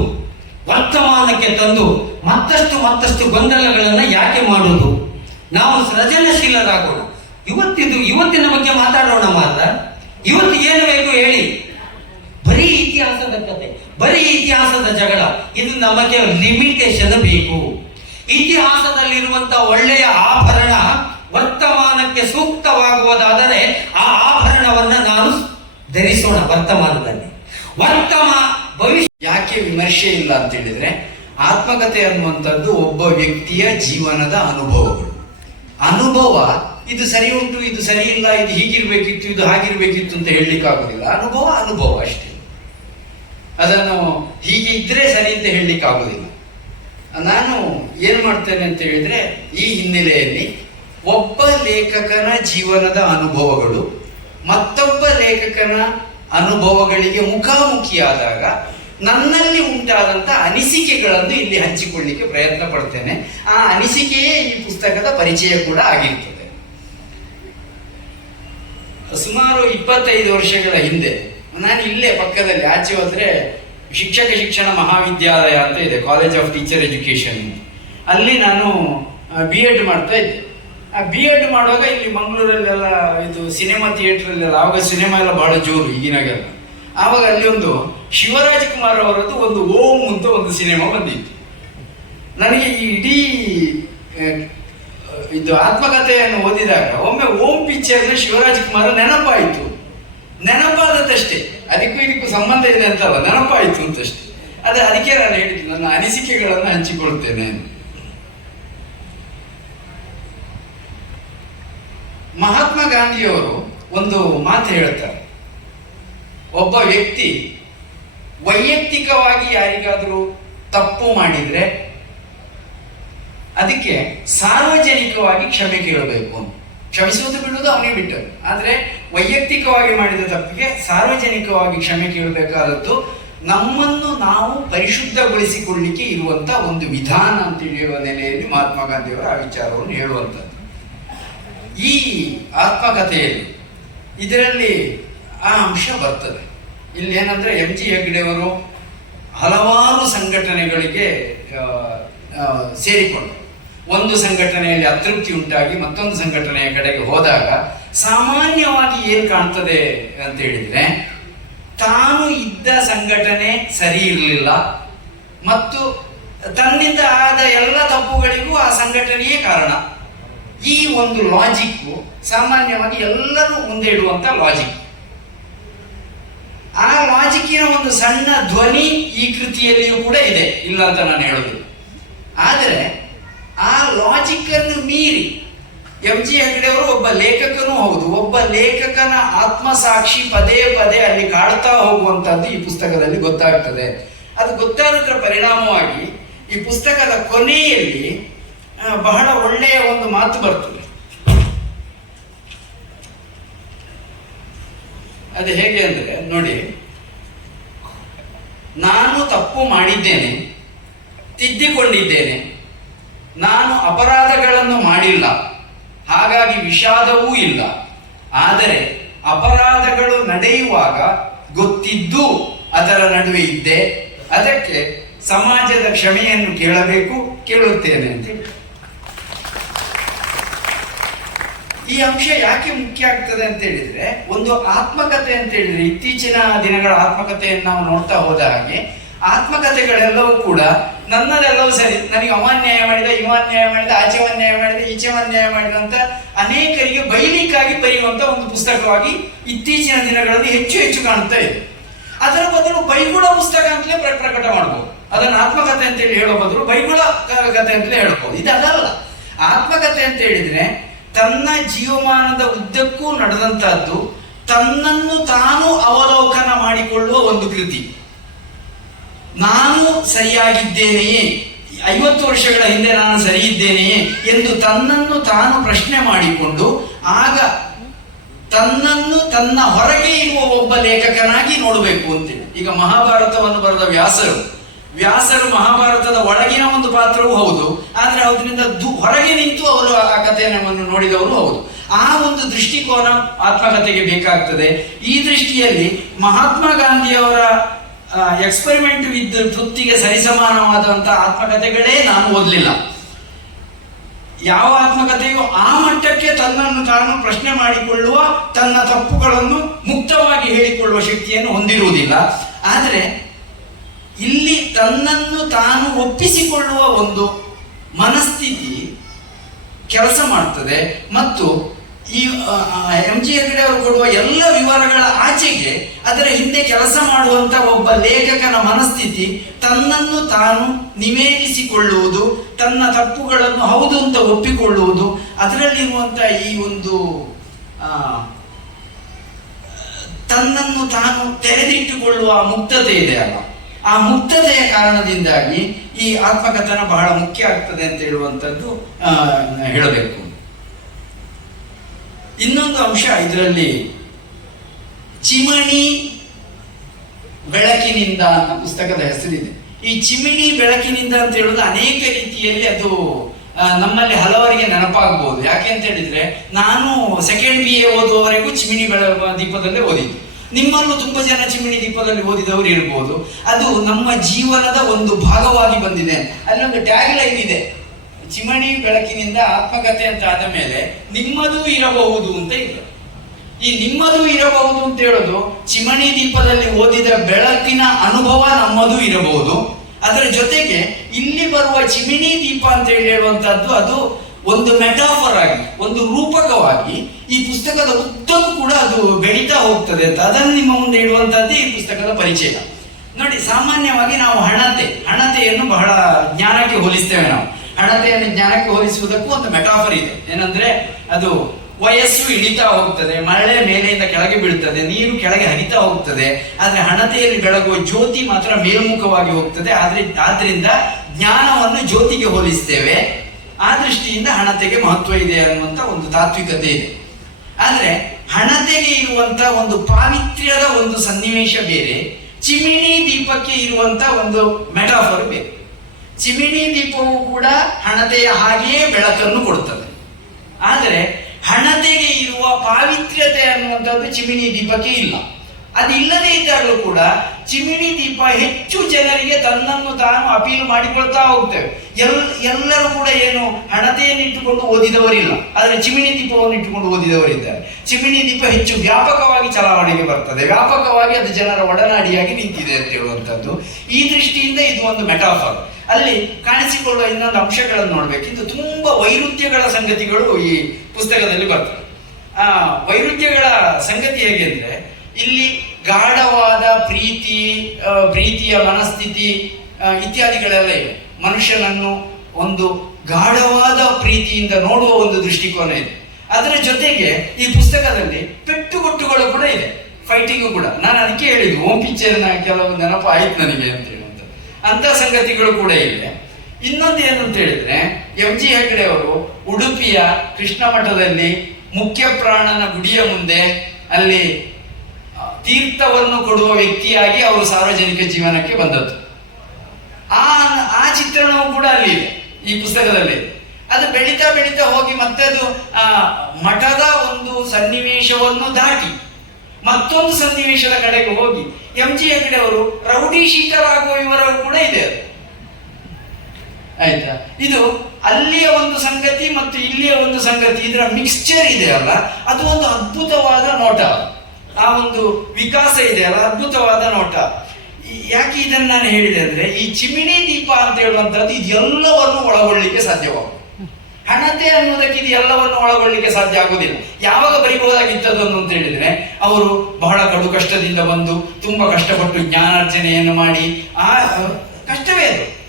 ವರ್ತಮಾನಕ್ಕೆ ತಂದು, ಮತ್ತಷ್ಟು ಮತ್ತಷ್ಟು ಗೊಂದಲಗಳನ್ನು ಯಾಕೆ ಮಾಡುವುದು ನಾವು ಸೃಜನಶೀಲರಾಗೋಣ. ಇವತ್ತಿದು, ಇವತ್ತಿನ ಬಗ್ಗೆ ಮಾತಾಡೋಣ ಮಾತ್ರ. ಇವತ್ತು ಏನು ಬೇಕು ಹೇಳಿ. ಬರೀ ಇತಿಹಾಸದ ಕತೆ, ಬರೀ ಇತಿಹಾಸದ ಜಗಳ. ಇದು ನಮಗೆ ಲಿಮಿಟೇಷನ್ ಬೇಕು. ಇತಿಹಾಸದಲ್ಲಿರುವಂತಹ ಒಳ್ಳೆಯ ಆಭರಣ ವರ್ತಮಾನಕ್ಕೆ ಸೂಕ್ತವಾಗುವುದಾದರೆ ಆ ಆಭರಣವನ್ನ ನಾನು ಧರಿಸೋಣ ವರ್ತಮಾನದಲ್ಲಿ. ವರ್ತಮ, ಭವಿಷ್ಯ ಯಾಕೆ ವಿಮರ್ಶೆ ಇಲ್ಲ ಅಂತ ಹೇಳಿದ್ರೆ ಆತ್ಮಕಥೆ ಅನ್ನುವಂಥದ್ದು ಒಬ್ಬ ವ್ಯಕ್ತಿಯ ಜೀವನದ ಅನುಭವಗಳು. ಅನುಭವ ಇದು ಸರಿ ಉಂಟು, ಇದು ಸರಿ ಇಲ್ಲ, ಇದು ಹೀಗಿರ್ಬೇಕಿತ್ತು, ಇದು ಹಾಗಿರ್ಬೇಕಿತ್ತು ಅಂತ ಹೇಳಲಿಕ್ಕೆ ಆಗುದಿಲ್ಲ ಅನುಭವ ಅನುಭವ ಅಷ್ಟೇ. ಅದನ್ನು ಹೀಗೆ ಇದ್ರೆ ಸರಿ ಅಂತ ಹೇಳಲಿಕ್ಕೆ ಆಗುದಿಲ್ಲ ನಾನು ಏನು ಮಾಡ್ತೇನೆ ಅಂತ ಹೇಳಿದ್ರೆ, ಈ ಹಿನ್ನೆಲೆಯಲ್ಲಿ ಒಬ್ಬ ಲೇಖಕನ ಜೀವನದ ಅನುಭವಗಳು, ಮತ್ತೊಬ್ಬ ಲೇಖಕನ ಅನುಭವಗಳಿಗೆ ಮುಖಾಮುಖಿಯಾದಾಗ ನನ್ನಲ್ಲಿ ಉಂಟಾದಂಥ ಅನಿಸಿಕೆಗಳನ್ನು ಇಲ್ಲಿ ಹಂಚಿಕೊಳ್ಳಿಕ್ಕೆ ಪ್ರಯತ್ನ ಪಡ್ತೇನೆ. ಆ ಅನಿಸಿಕೆಯೇ ಈ ಪುಸ್ತಕದ ಪರಿಚಯ ಕೂಡ ಆಗಿರ್ತದೆ. ಸುಮಾರು ಇಪ್ಪತ್ತೈದು ವರ್ಷಗಳ ಹಿಂದೆ, ನಾನು ಇಲ್ಲೇ ಪಕ್ಕದಲ್ಲಿ, ಆಚೆ ಹೋದ್ರೆ ಶಿಕ್ಷಕ ಶಿಕ್ಷಣ ಮಹಾವಿದ್ಯಾಲಯ ಅಂತ ಇದೆ ಕಾಲೇಜ್ ಆಫ್ ಟೀಚರ್ ಎಜುಕೇಶನ್ ಅಲ್ಲಿ ನಾನು ಬಿ ಎಡ್ ಮಾಡ್ತಾ ಇದ್ದೆ. ಆ ಬಿ ಎಡ್ ಮಾಡುವಾಗ ಇಲ್ಲಿ ಮಂಗಳೂರಲ್ಲೆಲ್ಲ ಇದು ಸಿನಿಮಾ ಥಿಯೇಟರ್ ಅಲ್ಲೆಲ್ಲ ಆವಾಗ ಸಿನಿಮಾ ಎಲ್ಲ ಬಹಳ ಜೋರು ಈಗಿನಾಗೆಲ್ಲ ಆವಾಗ ಅಲ್ಲಿ ಒಂದು ಶಿವರಾಜ್ ಕುಮಾರ್ ಅವರದ್ದು ಒಂದು ಓಂ ಅಂತ ಒಂದು ಸಿನಿಮಾ ಬಂದಿತ್ತು. ನನಗೆ ಈ ಇಡೀ ಇದು ಆತ್ಮಕಥೆಯನ್ನು ಓದಿದಾಗ ಒಮ್ಮೆ ಓಂ ಪಿಕ್ಚರ್ನ ಶಿವರಾಜ್ ಕುಮಾರ್ ನೆನಪಾಯಿತು. ನೆನಪಾದದಷ್ಟೇ ಅದಕ್ಕೂ ಇದಕ್ಕೂ ಸಂಬಂಧ ಇದೆ ಅಂತಲ್ಲ, ನೆನಪಾಯಿತು ಅಂತಷ್ಟೇ. ಅದೇ ಅದಕ್ಕೆ ನಾನು ಹೇಳಿದ್ದು, ನನ್ನ ಅನಿಸಿಕೆಗಳನ್ನು ಹಂಚಿಕೊಳ್ಳುತ್ತೇನೆ. ಮಹಾತ್ಮ ಗಾಂಧಿಯವರು ಒಂದು ಮಾತು ಹೇಳ್ತಾರೆ. ಒಬ್ಬ ವ್ಯಕ್ತಿ ವೈಯಕ್ತಿಕವಾಗಿ ಯಾರಿಗಾದರೂ ತಪ್ಪು ಮಾಡಿದ್ರೆ ಅದಕ್ಕೆ ಸಾರ್ವಜನಿಕವಾಗಿ ಕ್ಷಮೆ ಕೇಳಬೇಕು ಕ್ಷಮಿಸುವುದು ಬಿಡುವುದು ಅವನಿಗೆ ಬಿಟ್ಟು. ಆದ್ರೆ ವೈಯಕ್ತಿಕವಾಗಿ ಮಾಡಿದ ತಪ್ಪಿಗೆ ಸಾರ್ವಜನಿಕವಾಗಿ ಕ್ಷಮೆ ಕೇಳಬೇಕಾದದ್ದು ನಮ್ಮನ್ನು ನಾವು ಪರಿಶುದ್ಧಗೊಳಿಸಿಕೊಳ್ಳಿಕ್ಕೆ ಇರುವಂತ ಒಂದು ವಿಧಾನ ಅಂತ ಹೇಳುವ ನೆಲೆಯಲ್ಲಿ ಮಹಾತ್ಮ ಗಾಂಧಿಯವರ ಆ ವಿಚಾರವನ್ನು ಹೇಳುವಂಥದ್ದು. ಈ ಆತ್ಮಕಥೆಯಲ್ಲಿ ಇದರಲ್ಲಿ ಆ ಅಂಶ ಬರ್ತದೆ. ಇಲ್ಲಿ ಏನಂದ್ರೆ ಎಂ ಜಿ ಹೆಗ್ಡೆಯವರು ಹಲವಾರು ಸಂಘಟನೆಗಳಿಗೆ ಆ, ಆ, ಸೇರಿಕೊಂಡು ಒಂದು ಸಂಘಟನೆಯಲ್ಲಿ ಅತೃಪ್ತಿ ಉಂಟಾಗಿ ಮತ್ತೊಂದು ಸಂಘಟನೆಯ ಕಡೆಗೆ ಹೋದಾಗ ಸಾಮಾನ್ಯವಾಗಿ ಏನು ಕಾಣ್ತದೆ ಅಂತ ಹೇಳಿದ್ರೆ, ತಾನು ಇದ್ದ ಸಂಘಟನೆ ಸರಿ ಇರಲಿಲ್ಲ ಮತ್ತು ತನ್ನಿಂದ ಆದ ಎಲ್ಲ ತಪ್ಪುಗಳಿಗೂ ಆ ಸಂಘಟನೆಯೇ ಕಾರಣ. ಈ ಒಂದು ಲಾಜಿಕ್ ಸಾಮಾನ್ಯವಾಗಿ ಎಲ್ಲರೂ ಮುಂದೆ ಇಡುವಂತ ಲಾಜಿಕ್ ಆ ಲಾಜಿಕ್ಕಿನ ಒಂದು ಸಣ್ಣ ಧ್ವನಿ ಈ ಕೃತಿಯಲ್ಲಿಯೂ ಕೂಡ ಇದೆ, ಇಲ್ಲ ಅಂತ ನಾನು ಹೇಳುದು ಆದರೆ ಆ ಲಾಜಿಕ್ ಅನ್ನು ಮೀರಿ ಎಂ ಜಿ ಹೆಗ್ಡೆಯವರು ಒಬ್ಬ ಲೇಖಕನೂ ಹೌದು. ಒಬ್ಬ ಲೇಖಕನ ಆತ್ಮಸಾಕ್ಷಿ ಪದೇ ಪದೇ ಅಲ್ಲಿ ಕಾಡ್ತಾ ಹೋಗುವಂಥದ್ದು ಈ ಪುಸ್ತಕದಲ್ಲಿ ಗೊತ್ತಾಗ್ತದೆ. ಅದು ಗೊತ್ತಾದದ್ರ ಪರಿಣಾಮವಾಗಿ ಈ ಪುಸ್ತಕದ ಕೊನೆಯಲ್ಲಿ ಬಹಳ ಒಳ್ಳೆಯ ಒಂದು ಮಾತು ಬರ್ತದೆ. ಅದು ಹೇಗೆ ಅಂದ್ರೆ, ನೋಡಿ, ನಾನು ತಪ್ಪು ಮಾಡಿದ್ದೇನೆ, ತಿದ್ದಿಕೊಂಡಿದ್ದೇನೆ ನಾನು ಅಪರಾಧಗಳನ್ನು ಮಾಡಿಲ್ಲ. ಹಾಗಾಗಿ ವಿಷಾದವೂ ಇಲ್ಲ. ಆದರೆ ಅಪರಾಧಗಳು ನಡೆಯುವಾಗ ಗೊತ್ತಿದ್ದು ಅದರ ನಡುವೆ ಇದ್ದೆ. ಅದಕ್ಕೆ ಸಮಾಜದ ಕ್ಷಮೆಯನ್ನು ಕೇಳಬೇಕು, ಕೇಳುತ್ತೇನೆ ಅಂತ ಈ ಅಂಶ ಯಾಕೆ ಮುಖ್ಯ ಆಗ್ತದೆ ಅಂತ ಹೇಳಿದ್ರೆ, ಒಂದು ಆತ್ಮಕತೆ ಅಂತ ಹೇಳಿದ್ರೆ, ಇತ್ತೀಚಿನ ದಿನಗಳ ಆತ್ಮಕತೆಯನ್ನು ನಾವು ನೋಡ್ತಾ ಹೋದ ಹಾಗೆ ಆತ್ಮಕಥೆಗಳೆಲ್ಲವೂ ಕೂಡ ನನ್ನದೆಲ್ಲವೂ ಸರಿ. ನನಗೆ ಅವಾನ್ಯಾಯ ಮಾಡಿದ ಇವಾನ್ಯಾಯ ಮಾಡಿದ, ಆಚೆ ಅನ್ಯಾಯ ಮಾಡಿದ, ಈಚೆ ಅನ್ಯಾಯ ಅನೇಕರಿಗೆ ಬೈಲಿಕ್ಕಾಗಿ ಬರೆಯುವಂತ ಒಂದು ಪುಸ್ತಕವಾಗಿ ಇತ್ತೀಚಿನ ದಿನಗಳಲ್ಲಿ ಹೆಚ್ಚು ಹೆಚ್ಚು ಕಾಣ್ತಾ ಇದೆ. ಅದರ ಬದಲು ಬೈಗುಳ ಪುಸ್ತಕ ಅಂತಲೇ ಪ್ರ- ಪ್ರಕಟ ಮಾಡಬಹುದು ಅದನ್ನ ಆತ್ಮಕಥೆ ಅಂತೇಳಿ ಹೇಳೋ ಬದಲು ಬೈಗುಳ ಕಥೆ ಅಂತಲೇ ಹೇಳಬಹುದು ಇದಲ್ಲ ಆತ್ಮಕಥೆ ಅಂತ ಹೇಳಿದ್ರೆ ತನ್ನ ಜೀವಮಾನದ ಉದ್ದಕ್ಕೂ ನಡೆದಂತಹದ್ದು ತನ್ನನ್ನು ತಾನು ಅವಲೋಕನ ಮಾಡಿಕೊಳ್ಳುವ ಒಂದು ಕೃತಿ. ನಾನು ಸರಿಯಾಗಿದ್ದೇನೆಯೇ? ಐವತ್ತು ವರ್ಷಗಳ ಹಿಂದೆ ನಾನು ಸರಿಯಿದ್ದೇನೆಯೇ? ಎಂದು ತನ್ನನ್ನು ತಾನು ಪ್ರಶ್ನೆ ಮಾಡಿಕೊಂಡು, ಆಗ ತನ್ನನ್ನು ತನ್ನ ಹೊರಗೆ ಇರುವ ಒಬ್ಬ ಲೇಖಕನಾಗಿ ನೋಡಬೇಕು ಅಂತೇಳಿ ಈಗ ಮಹಾಭಾರತವನ್ನು ಬರೆದ ವ್ಯಾಸರು ವ್ಯಾಸರು ಮಹಾಭಾರತದ ಒಳಗಿನ ಒಂದು ಪಾತ್ರವೂ ಹೌದು, ಆದ್ರೆ ಅದರಿಂದ ಹೊರಗೆ ನಿಂತು ಅವರು ಆ ಕಥೆಯನ್ನು ನೋಡಿದವರು ಹೌದು. ಆ ಒಂದು ದೃಷ್ಟಿಕೋನ ಆತ್ಮಕಥೆಗೆ ಬೇಕಾಗ್ತದೆ. ಈ ದೃಷ್ಟಿಯಲ್ಲಿ ಮಹಾತ್ಮ ಗಾಂಧಿಯವರ ಎಕ್ಸ್ಪೆರಿಮೆಂಟ್ ವಿತ್ ತೃಪ್ತಿಗೆ ಸರಿಸಮಾನವಾದಂತಹ ಆತ್ಮಕಥೆಗಳೇ ನಾನು ಓದಲಿಲ್ಲ. ಯಾವ ಆತ್ಮಕಥೆಯು ಆ ಮಟ್ಟಕ್ಕೆ ತನ್ನನ್ನು ತಾನು ಪ್ರಶ್ನೆ ಮಾಡಿಕೊಳ್ಳುವ, ತನ್ನ ತಪ್ಪುಗಳನ್ನು ಮುಕ್ತವಾಗಿ ಹೇಳಿಕೊಳ್ಳುವ ಶಕ್ತಿಯನ್ನು ಹೊಂದಿರುವುದಿಲ್ಲ. ಆದರೆ, ಇಲ್ಲಿ ತನ್ನನ್ನು ತಾನು ಒಪ್ಪಿಸಿಕೊಳ್ಳುವ ಒಂದು ಮನಸ್ಥಿತಿ ಕೆಲಸ ಮಾಡ್ತದೆ ಮತ್ತು ಈ ಎಂ ಜಿ ಹೆಗಡೆ ಅವರು ಕೊಡುವ ಎಲ್ಲ ವಿವರಗಳ ಆಚೆಗೆ ಅದರ ಹಿಂದೆ ಕೆಲಸ ಮಾಡುವಂತ ಒಬ್ಬ ಲೇಖಕನ ಮನಸ್ಥಿತಿ ತನ್ನನ್ನು ತಾನು ನಿವೇದಿಸಿಕೊಳ್ಳುವುದು, ತನ್ನ ತಪ್ಪುಗಳನ್ನು ಹೌದು ಅಂತ ಒಪ್ಪಿಕೊಳ್ಳುವುದು, ಅದರಲ್ಲಿರುವಂತ ಈ ಒಂದು ತನ್ನನ್ನು ತಾನು ತೆರೆದಿಟ್ಟುಕೊಳ್ಳುವ ಮುಕ್ತತೆ ಇದೆ ಅಲ್ಲ. ಆ ಮುಕ್ತತೆಯ ಕಾರಣದಿಂದಾಗಿ ಈ ಆತ್ಮಕಥನ ಬಹಳ ಮುಖ್ಯ ಆಗ್ತದೆ ಅಂತ ಹೇಳುವಂಥದ್ದು ಹೇಳಬೇಕು. ಇನ್ನೊಂದು ಅಂಶ ಇದರಲ್ಲಿ ಚಿಮಣಿ ಬೆಳಕಿನಿಂದ ಅಂತ ಪುಸ್ತಕದ ಹೆಸರಿದೆ. ಈ ಚಿಮಿಣಿ ಬೆಳಕಿನಿಂದ ಅಂತ ಹೇಳೋದು ಅನೇಕ ರೀತಿಯಲ್ಲಿ ಅದು ನಮ್ಮಲ್ಲಿ ಹಲವರಿಗೆ ನೆನಪಾಗಬಹುದು ಯಾಕೆ ಅಂತ ಹೇಳಿದ್ರೆ, ನಾನು ಸೆಕೆಂಡ್ ಬಿ ಎ ಓದುವವರೆಗೂ ಚಿಮಿಣಿ ಬೆಳ, ದೀಪದಲ್ಲೇ ಓದಿದ್ದು. ನಿಮ್ಮಲ್ಲೂ ತುಂಬಾ ಜನ ಚಿಮಿಣಿ ದೀಪದಲ್ಲಿ ಓದಿದವರು ಇರ್ಬೋದು. ಅದು ನಮ್ಮ ಜೀವನದ ಒಂದು ಭಾಗವಾಗಿ ಬಂದಿದೆ. ಅಲ್ಲೊಂದು ಟ್ಯಾಗ್ ಲೈನ್ ಇದೆ. ಚಿಮಣಿ ಬೆಳಕಿನಿಂದ ಆತ್ಮಕತೆ ಅಂತ ಆದ ಮೇಲೆ ನಿಮ್ಮದು ಇರಬಹುದು ಅಂತ ಇದೆ ಈ ನಿಮ್ಮದು ಇರಬಹುದು ಅಂತ ಹೇಳೋದು ಚಿಮಣಿ ದೀಪದಲ್ಲಿ ಓದಿದ ಬೆಳಕಿನ ಅನುಭವ ನಮ್ಮದು ಇರಬಹುದು. ಅದರ ಜೊತೆಗೆ ಇಲ್ಲಿ ಬರುವ ಚಿಮಿಣಿ ದೀಪ ಅಂತ ಹೇಳಿ ಹೇಳುವಂತಹದ್ದು ಅದು ಒಂದು ಮೆಟಾಫರ್ ಆಗಿ, ಒಂದು ರೂಪಕವಾಗಿ ಈ ಪುಸ್ತಕದ ಉದ್ದಕ್ಕೂ ಕೂಡ ಅದು ಬೆಳೀತಾ ಹೋಗ್ತದೆ ಅಂತ ಅದನ್ನು ನಿಮ್ಮ ಮುಂದೆ ಇಡುವಂತಹದ್ದೇ ಈ ಪುಸ್ತಕದ ಪರಿಚಯ. ನೋಡಿ, ಸಾಮಾನ್ಯವಾಗಿ ನಾವು ಹಣತೆ, ಹಣತೆಯನ್ನು ಬಹಳ ಜ್ಞಾನಕ್ಕೆ ಹೋಲಿಸ್ತೇವೆ ನಾವು. ಹಣತೆಯನ್ನು ಜ್ಞಾನಕ್ಕೆ ಹೋಲಿಸುವುದಕ್ಕೂ ಒಂದು ಮೆಟಾಫರ್ ಇದೆ. ಏನಂದ್ರೆ ಅದು ವಯಸ್ಸು ಇಳಿತಾ ಹೋಗ್ತದೆ ಮಳೆ ಮೇಲೆಯಿಂದ ಕೆಳಗೆ ಬೀಳುತ್ತದೆ, ನೀರು ಕೆಳಗೆ ಹರಿತಾ ಹೋಗ್ತದೆ, ಆದ್ರೆ ಹಣತೆಯಲ್ಲಿ ಬೆಳಗುವ ಜ್ಯೋತಿ ಮಾತ್ರ ಮೇಲ್ಮುಖವಾಗಿ ಹೋಗ್ತದೆ. ಆದ್ರೆ ಆದ್ರಿಂದ ಜ್ಞಾನವನ್ನು ಜ್ಯೋತಿಗೆ ಹೋಲಿಸ್ತೇವೆ. ಆ ದೃಷ್ಟಿಯಿಂದ ಹಣತೆಗೆ ಮಹತ್ವ ಇದೆ ಅನ್ನುವಂತ ಒಂದು ತಾತ್ವಿಕತೆ ಇದೆ. ಆದ್ರೆ ಹಣತೆಗೆ ಇರುವಂತ ಒಂದು ಪಾವಿತ್ರ್ಯದ ಒಂದು ಸನ್ನಿವೇಶ ಬೇರೆ ಚಿಮಿಣಿ ದೀಪಕ್ಕೆ ಇರುವಂತ ಒಂದು ಮೆಟಾಫರ್ ಬೇರೆ. ಚಿಮಿಣಿ ದೀಪವು ಕೂಡ ಹಣತೆಯ ಹಾಗೆಯೇ ಬೆಳಕನ್ನು ಕೊಡುತ್ತದೆ. ಆದರೆ ಹಣತೆಗೆ ಇರುವ ಪಾವಿತ್ರ್ಯತೆ ಅನ್ನುವಂಥದ್ದು ಚಿಮಿಣಿ ದೀಪಕ್ಕೆ ಇಲ್ಲ. ಅದಿಲ್ಲದೇ ಇದ್ದಾಗಲೂ ಕೂಡ ಚಿಮಿಣಿ ದೀಪ ಹೆಚ್ಚು ಜನರಿಗೆ ತನ್ನನ್ನು ತಾನು ಅಪೀಲ್ ಮಾಡಿಕೊಳ್ತಾ ಹೋಗ್ತೇವೆ. ಎಲ್ ಎಲ್ಲರೂ ಕೂಡ ಏನು ಹಣತೆಯನ್ನು ಇಟ್ಟುಕೊಂಡು ಓದಿದವರಿಲ್ಲ. ಆದರೆ ಚಿಮಿಣಿ ದೀಪವನ್ನು ಇಟ್ಟುಕೊಂಡು ಓದಿದವರಿದ್ದಾರೆ. ಚಿಮಿಣಿ ದೀಪ ಹೆಚ್ಚು ವ್ಯಾಪಕವಾಗಿ ಚಲಾವಣೆಗೆ ಬರ್ತದೆ. ವ್ಯಾಪಕವಾಗಿ ಅದು ಜನರ ಒಡನಾಡಿಯಾಗಿ ನಿಂತಿದೆ ಅಂತ ಹೇಳುವಂಥದ್ದು. ಈ ದೃಷ್ಟಿಯಿಂದ ಇದು ಒಂದು ಮೆಟಾಫರ್. ಅಲ್ಲಿ ಕಾಣಿಸಿಕೊಳ್ಳುವ ಇನ್ನೊಂದು ಅಂಶಗಳನ್ನು ನೋಡ್ಬೇಕು. ಇದು ತುಂಬಾ ವೈರುಧ್ಯಗಳ ಸಂಗತಿಗಳು ಈ ಪುಸ್ತಕದಲ್ಲಿ ಬರ್ತವೆ. ಆ, ವೈರುಧ್ಯಗಳ ಸಂಗತಿ ಹೇಗೆ ಅಂದ್ರೆ ಇಲ್ಲಿ ಗಾಢವಾದ ಪ್ರೀತಿ ಪ್ರೀತಿಯ ಮನಸ್ಥಿತಿ ಇತ್ಯಾದಿಗಳೆಲ್ಲ ಇವೆ. ಮನುಷ್ಯನನ್ನು ಒಂದು ಗಾಢವಾದ ಪ್ರೀತಿಯಿಂದ ನೋಡುವ ಒಂದು ದೃಷ್ಟಿಕೋನ ಇದೆ. ಅದರ ಜೊತೆಗೆ ಈ ಪುಸ್ತಕದಲ್ಲಿ ಪೆಟ್ಟುಗೊಟ್ಟುಗಳು ಕೂಡ ಇದೆ. ಫೈಟಿಂಗು ಕೂಡ. ನಾನು ಅದಕ್ಕೆ ಹೇಳಿದ್ದು ಓಂ ಪಿಕ್ಚರ್ನ ಕೆಲವು ನೆನಪು ಆಯ್ತು ನನಗೆ ಅಂತ ಹೇಳುವಂತ ಅಂತ ಸಂಗತಿಗಳು ಕೂಡ ಇವೆ. ಇನ್ನೊಂದು ಏನು ಅಂತ ಹೇಳಿದ್ರೆ ಎಂ ಜಿ ಹೆಗಡೆ ಅವರು ಉಡುಪಿಯ ಕೃಷ್ಣ ಮಠದಲ್ಲಿ ಮುಖ್ಯ ಪ್ರಾಣನ ಗುಡಿಯ ಮುಂದೆ ಅಲ್ಲಿ ತೀರ್ಥವನ್ನು ಕೊಡುವ ವ್ಯಕ್ತಿಯಾಗಿ ಅವರು ಸಾರ್ವಜನಿಕ ಜೀವನಕ್ಕೆ ಬಂದದ್ದು. ಆ ಆ ಚಿತ್ರಣವು ಕೂಡ ಅಲ್ಲಿ ಈ ಪುಸ್ತಕದಲ್ಲಿ. ಅದು ಬೆಳೀತಾ ಬೆಳೀತಾ ಹೋಗಿ ಮತ್ತೆ ಅದು, ಆ, ಮಠದ ಒಂದು ಸನ್ನಿವೇಶವನ್ನು ದಾಟಿ ಮತ್ತೊಂದು ಸನ್ನಿವೇಶದ ಕಡೆಗೆ ಹೋಗಿ ಎಂ ಜಿ ಹೆಗಡೆ ಅವರು ರೌಡಿ ಶೀಟರ್ ಆಗುವ ಕೂಡ ಇದೆ ಆಯ್ತಾ? ಇದು ಅಲ್ಲಿಯ ಒಂದು ಸಂಗತಿ ಮತ್ತು ಇಲ್ಲಿಯ ಒಂದು ಸಂಗತಿ ಇದರ ಮಿಕ್ಸ್ಚರ್ ಇದೆ ಅಲ್ಲ? ಅದು ಒಂದು ಅದ್ಭುತವಾದ ನೋಟ ಆ ಒಂದು ವಿಕಾಸ ಇದೆ, ಅಲ್ಲ ಅದ್ಭುತವಾದ ನೋಟ. ಯಾಕೆ ಇದನ್ನು ನಾನು ಹೇಳಿದೆ ಅಂದ್ರೆ, ಈ ಚಿಮಿಣಿ ದೀಪ ಅಂತ ಹೇಳುವಂತದ್ದು ಇದೆಲ್ಲವನ್ನು ಒಳಗೊಳ್ಳಿಕ್ಕೆ ಸಾಧ್ಯವಾಗುತ್ತೆ ಹಣತೆ ಅನ್ನೋದಕ್ಕೆ ಇದು ಎಲ್ಲವನ್ನು ಒಳಗೊಳ್ಳಿಕ್ಕೆ ಸಾಧ್ಯ ಆಗೋದಿಲ್ಲ ಯಾವಾಗ ಬರಿಬಹುದಾಗಿತ್ತದ್ದು ಅಂತ ಹೇಳಿದ್ರೆ, ಅವರು ಬಹಳ ಕಡು ಕಷ್ಟದಿಂದ ಬಂದು, ತುಂಬಾ ಕಷ್ಟಪಟ್ಟು ಜ್ಞಾನಾರ್ಜನೆಯನ್ನು ಮಾಡಿ, ಆ, ಕಷ್ಟವೇ ಅದು.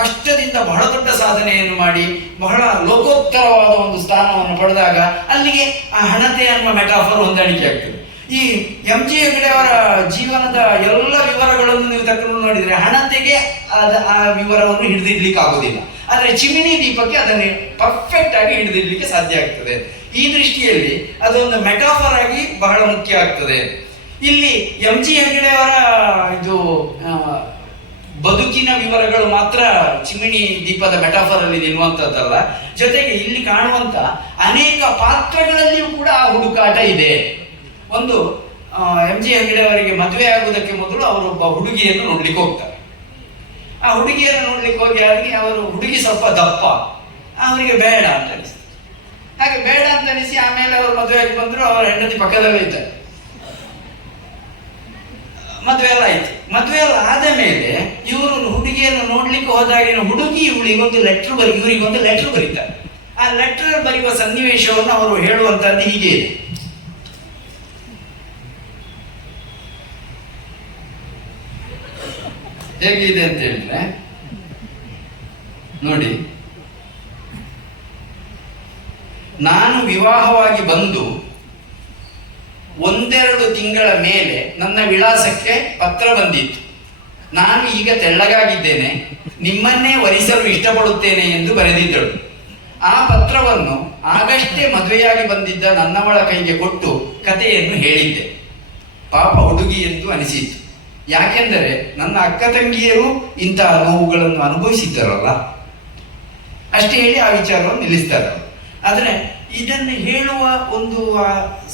ಕಷ್ಟದಿಂದ ಬಹಳ ದೊಡ್ಡ ಸಾಧನೆಯನ್ನು ಮಾಡಿ ಬಹಳ ಲೋಕೋತ್ತರವಾದ ಒಂದು ಸ್ಥಾನವನ್ನು ಪಡೆದಾಗ ಅಲ್ಲಿಗೆ ಆ ಹಣತೆ ಅನ್ನುವ ಮೆಟಾಫರ್ ಹೊಂದಾಣಿಕೆ ಆಗ್ತದೆ. ಈ ಎಂ ಜಿ ಹೆಗಡೆ ಅವರ ಜೀವನದ ಎಲ್ಲ ವಿವರಗಳನ್ನು ನೀವು ತಕೊಂಡು ನೋಡಿದರೆ ಹಣತೆಗೆ ಅದ ಆ ವಿವರವನ್ನು ಹಿಡಿದಿಡ್ಲಿಕ್ಕೆ ಆಗೋದಿಲ್ಲ ಆದರೆ ಚಿಮಿನಿ ದೀಪಕ್ಕೆ ಅದನ್ನು ಪರ್ಫೆಕ್ಟ್ ಆಗಿ ಹಿಡಿದಿಡ್ಲಿಕ್ಕೆ ಸಾಧ್ಯ ಆಗ್ತದೆ. ಈ ದೃಷ್ಟಿಯಲ್ಲಿ ಅದೊಂದು ಮೆಟಾಫರ್ ಆಗಿ ಬಹಳ ಮುಖ್ಯ ಆಗ್ತದೆ. ಇಲ್ಲಿ ಎಂ ಜಿ ಹೆಗಡೆ ಅವರ ಇದು ಬದುಕಿನ ವಿವರಗಳು ಮಾತ್ರ ಚಿಮಿಣಿ ದೀಪದ ಮೆಟಾಫರ್ ಅಲ್ಲಿ ನಿಲ್ಲುವಂತದ್ದಲ್ಲ ಜೊತೆಗೆ ಇಲ್ಲಿ ಕಾಣುವಂತ ಅನೇಕ ಪಾತ್ರಗಳಲ್ಲಿಯೂ ಕೂಡ ಆ ಹುಡುಕಾಟ ಇದೆ. ಒಂದು ಎಂ ಜಿ ಹೆಗಡೆ ಅವರಿಗೆ ಮದುವೆ ಆಗುವುದಕ್ಕೆ ಮೊದಲು ಅವರು ಒಬ್ಬ ಹುಡುಗಿಯನ್ನು ನೋಡ್ಲಿಕ್ಕೆ ಹೋಗ್ತಾರೆ. ಆ ಹುಡುಗಿಯನ್ನು ನೋಡ್ಲಿಕ್ಕೆ ಹೋಗಿ ಅವರಿಗೆ ಅವರು ಹುಡುಗಿ ಸ್ವಲ್ಪ ದಪ್ಪ. ಅವರಿಗೆ ಬೇಡ ಅಂತ ಅನಿಸ್ತು. ಹಾಗೆ ಬೇಡ ಅಂತ ಅನಿಸಿ ಆಮೇಲೆ ಅವರು ಮದುವೆಯಾಗಿ ಬಂದ್ರು, ಅವರ ಹೆಂಡತಿ ಪಕ್ಕದಲ್ಲೇ ಇದ್ದಾರೆ ಮದುವೆ ಎಲ್ಲ ಆಯ್ತು. ಮದುವೆ ಎಲ್ಲ ಆದ ಮೇಲೆ ಇವರು ಹುಡುಗಿಯನ್ನು ನೋಡ್ಲಿಕ್ಕೆ ಹೋದಾಗಿನ ಹುಡುಗಿ ಇವಳಿಗೊಂದು ಲೆಟರ್ ಬರಿ ಇವರಿಗೊಂದು ಲೆಟರ್ ಬರೀತಾರೆ. ಆ ಲೆಟರ್ ಬರೆಯುವ ಸನ್ನಿವೇಶವನ್ನು ಅವರು ಹೇಳುವಂತದ್ದು ಹೀಗೆ ಇದೆ. ಹೇಗಿದೆ ಅಂತ ಹೇಳಿದ್ರೆ, ನೋಡಿ, ನಾನು ವಿವಾಹವಾಗಿ ಬಂದು ಒಂದೆರಡು ತಿಂಗಳ ಮೇಲೆ ನನ್ನ ವಿಳಾಸಕ್ಕೆ ಪತ್ರ ಬಂದಿತ್ತು. ನಾನು ಈಗ ತೆಳ್ಳಗಾಗಿದ್ದೇನೆ. ನಿಮ್ಮನ್ನೇ ವರಿಸಲು ಇಷ್ಟಪಡುತ್ತೇನೆ ಎಂದು ಬರೆದಿದ್ದಳು. ಆ ಪತ್ರವನ್ನು ಆಗಷ್ಟೇ ಮದುವೆಯಾಗಿ ಬಂದಿದ್ದ ನನ್ನವಳ ಕೈಗೆ ಕೊಟ್ಟು ಕಥೆಯನ್ನು ಹೇಳಿದ್ದೆ. ಪಾಪ ಹುಡುಗಿ ಎಂದು ಅನಿಸಿತು. ಯಾಕೆಂದರೆ ನನ್ನ ಅಕ್ಕ ತಂಗಿಯರು ಇಂತಹ ನೋವುಗಳನ್ನು ಅನುಭವಿಸಿದ್ದರಲ್ಲ? ಅಷ್ಟೇ ಹೇಳಿ ಆ ವಿಚಾರವನ್ನು ನಿಲ್ಲಿಸ್ತಾರೆ. ಆದ್ರೆ ಇದನ್ನು ಹೇಳುವ ಒಂದು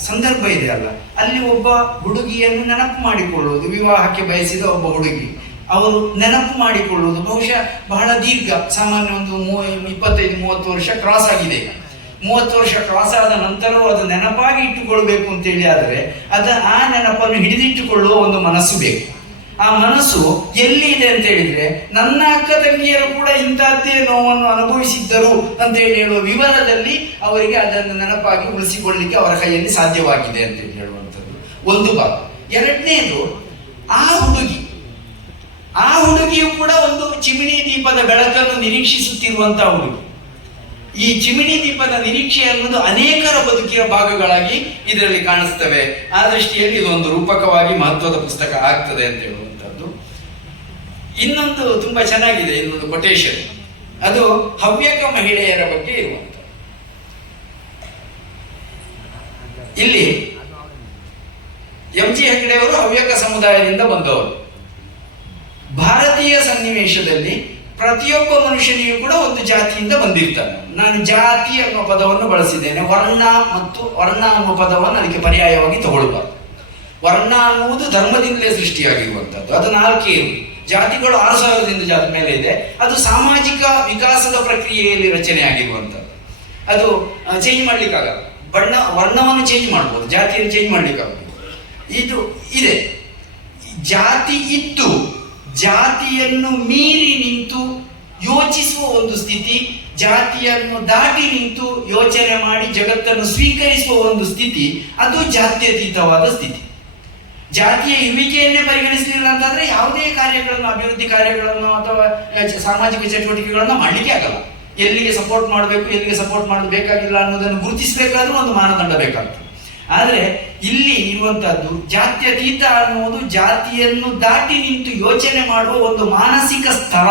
ಸಂದರ್ಭ ಇದೆ ಅಲ್ಲ. ಅಲ್ಲಿ ಒಬ್ಬ ಹುಡುಗಿಯನ್ನು ನೆನಪು ಮಾಡಿಕೊಳ್ಳುವುದು. ವಿವಾಹಕ್ಕೆ ಬಯಸಿದ ಒಬ್ಬ ಹುಡುಗಿ. ಅವರು ನೆನಪು ಮಾಡಿಕೊಳ್ಳುವುದು. ಬಹುಶಃ ಬಹಳ ದೀರ್ಘ, ಸಾಮಾನ್ಯ ಒಂದು ಮೂವ ಇಪ್ಪತ್ತೈದು, ಮೂವತ್ತು ವರ್ಷ ಕ್ರಾಸ್ ಆಗಿದೆ. ಮೂವತ್ತು ವರ್ಷ ಕ್ರಾಸ್ ಆದ ನಂತರವೂ ಅದು ನೆನಪಾಗಿ ಇಟ್ಟುಕೊಳ್ಬೇಕು ಅಂತೇಳಿ ಆದರೆ, ಅದ ಆ ನೆನಪನ್ನು ಹಿಡಿದಿಟ್ಟುಕೊಳ್ಳುವ ಒಂದು ಮನಸ್ಸು ಬೇಕು. ಆ ಮನಸ್ಸು ಎಲ್ಲಿ ಇದೆ ಅಂತ ಹೇಳಿದ್ರೆ, ನನ್ನ ಅಕ್ಕ ತಂಗಿಯರು ಕೂಡ ಇಂಥದ್ದೇ ನೋವನ್ನು ಅನುಭವಿಸಿದ್ದರು ಅಂತ ಹೇಳಿ ಹೇಳುವ ವಿವರದಲ್ಲಿ ಅವರಿಗೆ ಅದನ್ನು ನೆನಪಾಗಿ ಉಳಿಸಿಕೊಳ್ಳಲಿಕ್ಕೆ ಅವರ ಕೈಯಲ್ಲಿ ಸಾಧ್ಯವಾಗಿದೆ ಅಂತ ಹೇಳಿ ಹೇಳುವಂಥದ್ದು. ಒಂದು ಭಾಗ. ಎರಡನೇದು, ಆ ಹುಡುಗಿ, ಆ ಹುಡುಗಿಯು ಕೂಡ ಒಂದು ಚಿಮಿಣಿ ದೀಪದ ಬೆಳಕನ್ನು ನಿರೀಕ್ಷಿಸುತ್ತಿರುವಂತಹ ಹುಡುಗಿ. ಈ ಚಿಮಿಣಿ ದೀಪದ ನಿರೀಕ್ಷೆ ಅನ್ನೋದು ಅನೇಕರ ಬದುಕಿನ ಭಾಗಗಳಾಗಿ ಇದರಲ್ಲಿ ಕಾಣಿಸ್ತವೆ. ಆ ದೃಷ್ಟಿಯಲ್ಲಿ ಇದೊಂದು ರೂಪಕವಾಗಿ ಮಹತ್ವದ ಪುಸ್ತಕ ಆಗ್ತದೆ ಅಂತ ಹೇಳುವಂಥದ್ದು ಇನ್ನೊಂದು ತುಂಬಾ ಚೆನ್ನಾಗಿದೆ, ಇನ್ನೊಂದು ಕೊಟೇಶನ್ ಅದು ಹವ್ಯಕ ಮಹಿಳೆಯರ ಬಗ್ಗೆ ಇರುವಂತ ಇಲ್ಲಿ ಎಂ ಜಿ ಹೆಗ್ಡೆಯವರು ಹವ್ಯಕ ಸಮುದಾಯದಿಂದ ಬಂದವರು. ಭಾರತೀಯ ಸನ್ನಿವೇಶದಲ್ಲಿ ಪ್ರತಿಯೊಬ್ಬ ಮನುಷ್ಯನಿಗೂ ಕೂಡ ಒಂದು ಜಾತಿಯಿಂದ ಬಂದಿರ್ತಾನೆ ನಾನು ಜಾತಿ ಎಂಬ ಪದವನ್ನು ಬಳಸಿದ್ದೇನೆ. ವರ್ಣ ಮತ್ತು ವರ್ಣ ಅನ್ನುವ ಪದವನ್ನು ಅದಕ್ಕೆ ಪರ್ಯಾಯವಾಗಿ ತಗೊಳ್ಬಾರ್ದು. ವರ್ಣ ಅನ್ನುವುದು ಧರ್ಮದಿಂದಲೇ ಸೃಷ್ಟಿಯಾಗಿರುವಂಥದ್ದು. ಅದು ನಾಲ್ಕೇ ಜಾತಿಗಳು ಆರು ಸಾವಿರದಿಂದ ಜಾತಿ ಮೇಲೆ ಇದೆ. ಅದು ಸಾಮಾಜಿಕ ವಿಕಾಸದ ಪ್ರಕ್ರಿಯೆಯಲ್ಲಿ ರಚನೆ ಆಗಿರುವಂಥದ್ದು. ಅದು ಚೇಂಜ್ ಮಾಡ್ಲಿಕ್ಕಾಗಲ್ಲ. ಬಣ್ಣ, ವರ್ಣವನ್ನು ಚೇಂಜ್ ಮಾಡ್ಬೋದು. ಜಾತಿಯನ್ನು ಚೇಂಜ್ ಮಾಡ್ಲಿಕ್ಕಾಗಲ್ಲ. ಇದು ಇದೆ. ಜಾತಿ ಇತ್ತು ಜಾತಿಯನ್ನು ಮೀರಿ ನಿಂತು ಯೋಚಿಸುವ ಒಂದು ಸ್ಥಿತಿ, ಜಾತಿಯನ್ನು ದಾಟಿ ನಿಂತು ಯೋಚನೆ ಮಾಡಿ ಜಗತ್ತನ್ನು ಸ್ವೀಕರಿಸುವ ಒಂದು ಸ್ಥಿತಿ, ಅದು ಜಾತ್ಯತೀತವಾದ ಸ್ಥಿತಿ. ಜಾತಿಯ ಇರುವಿಕೆಯನ್ನೇ ಪರಿಗಣಿಸಲಿಲ್ಲ ಅಂತಂದ್ರೆ ಯಾವುದೇ ಕಾರ್ಯಗಳನ್ನು, ಅಭಿವೃದ್ಧಿ ಕಾರ್ಯಗಳನ್ನು ಅಥವಾ ಸಾಮಾಜಿಕ ಚಟುವಟಿಕೆಗಳನ್ನು ಮಾಡಲಿಕ್ಕೆ ಆಗಲ್ಲ. ಎಲ್ಲಿಗೆ ಸಪೋರ್ಟ್ ಮಾಡಬೇಕು, ಎಲ್ಲಿಗೆ ಸಪೋರ್ಟ್ ಮಾಡೋದು ಬೇಕಾಗಿಲ್ಲ ಅನ್ನೋದನ್ನು ಗುರುತಿಸಬೇಕಾದ್ರೂ ಒಂದು ಮಾನದಂಡ ಬೇಕಾಗ್ತದೆ. ಆದರೆ, ಇಲ್ಲಿ ಇರುವಂತಹದ್ದು ಜಾತ್ಯತೀತ ಅನ್ನುವುದು ಜಾತಿಯನ್ನು ದಾಟಿ ನಿಂತು ಯೋಚನೆ ಮಾಡುವ ಒಂದು ಮಾನಸಿಕ ಸ್ಥಳ.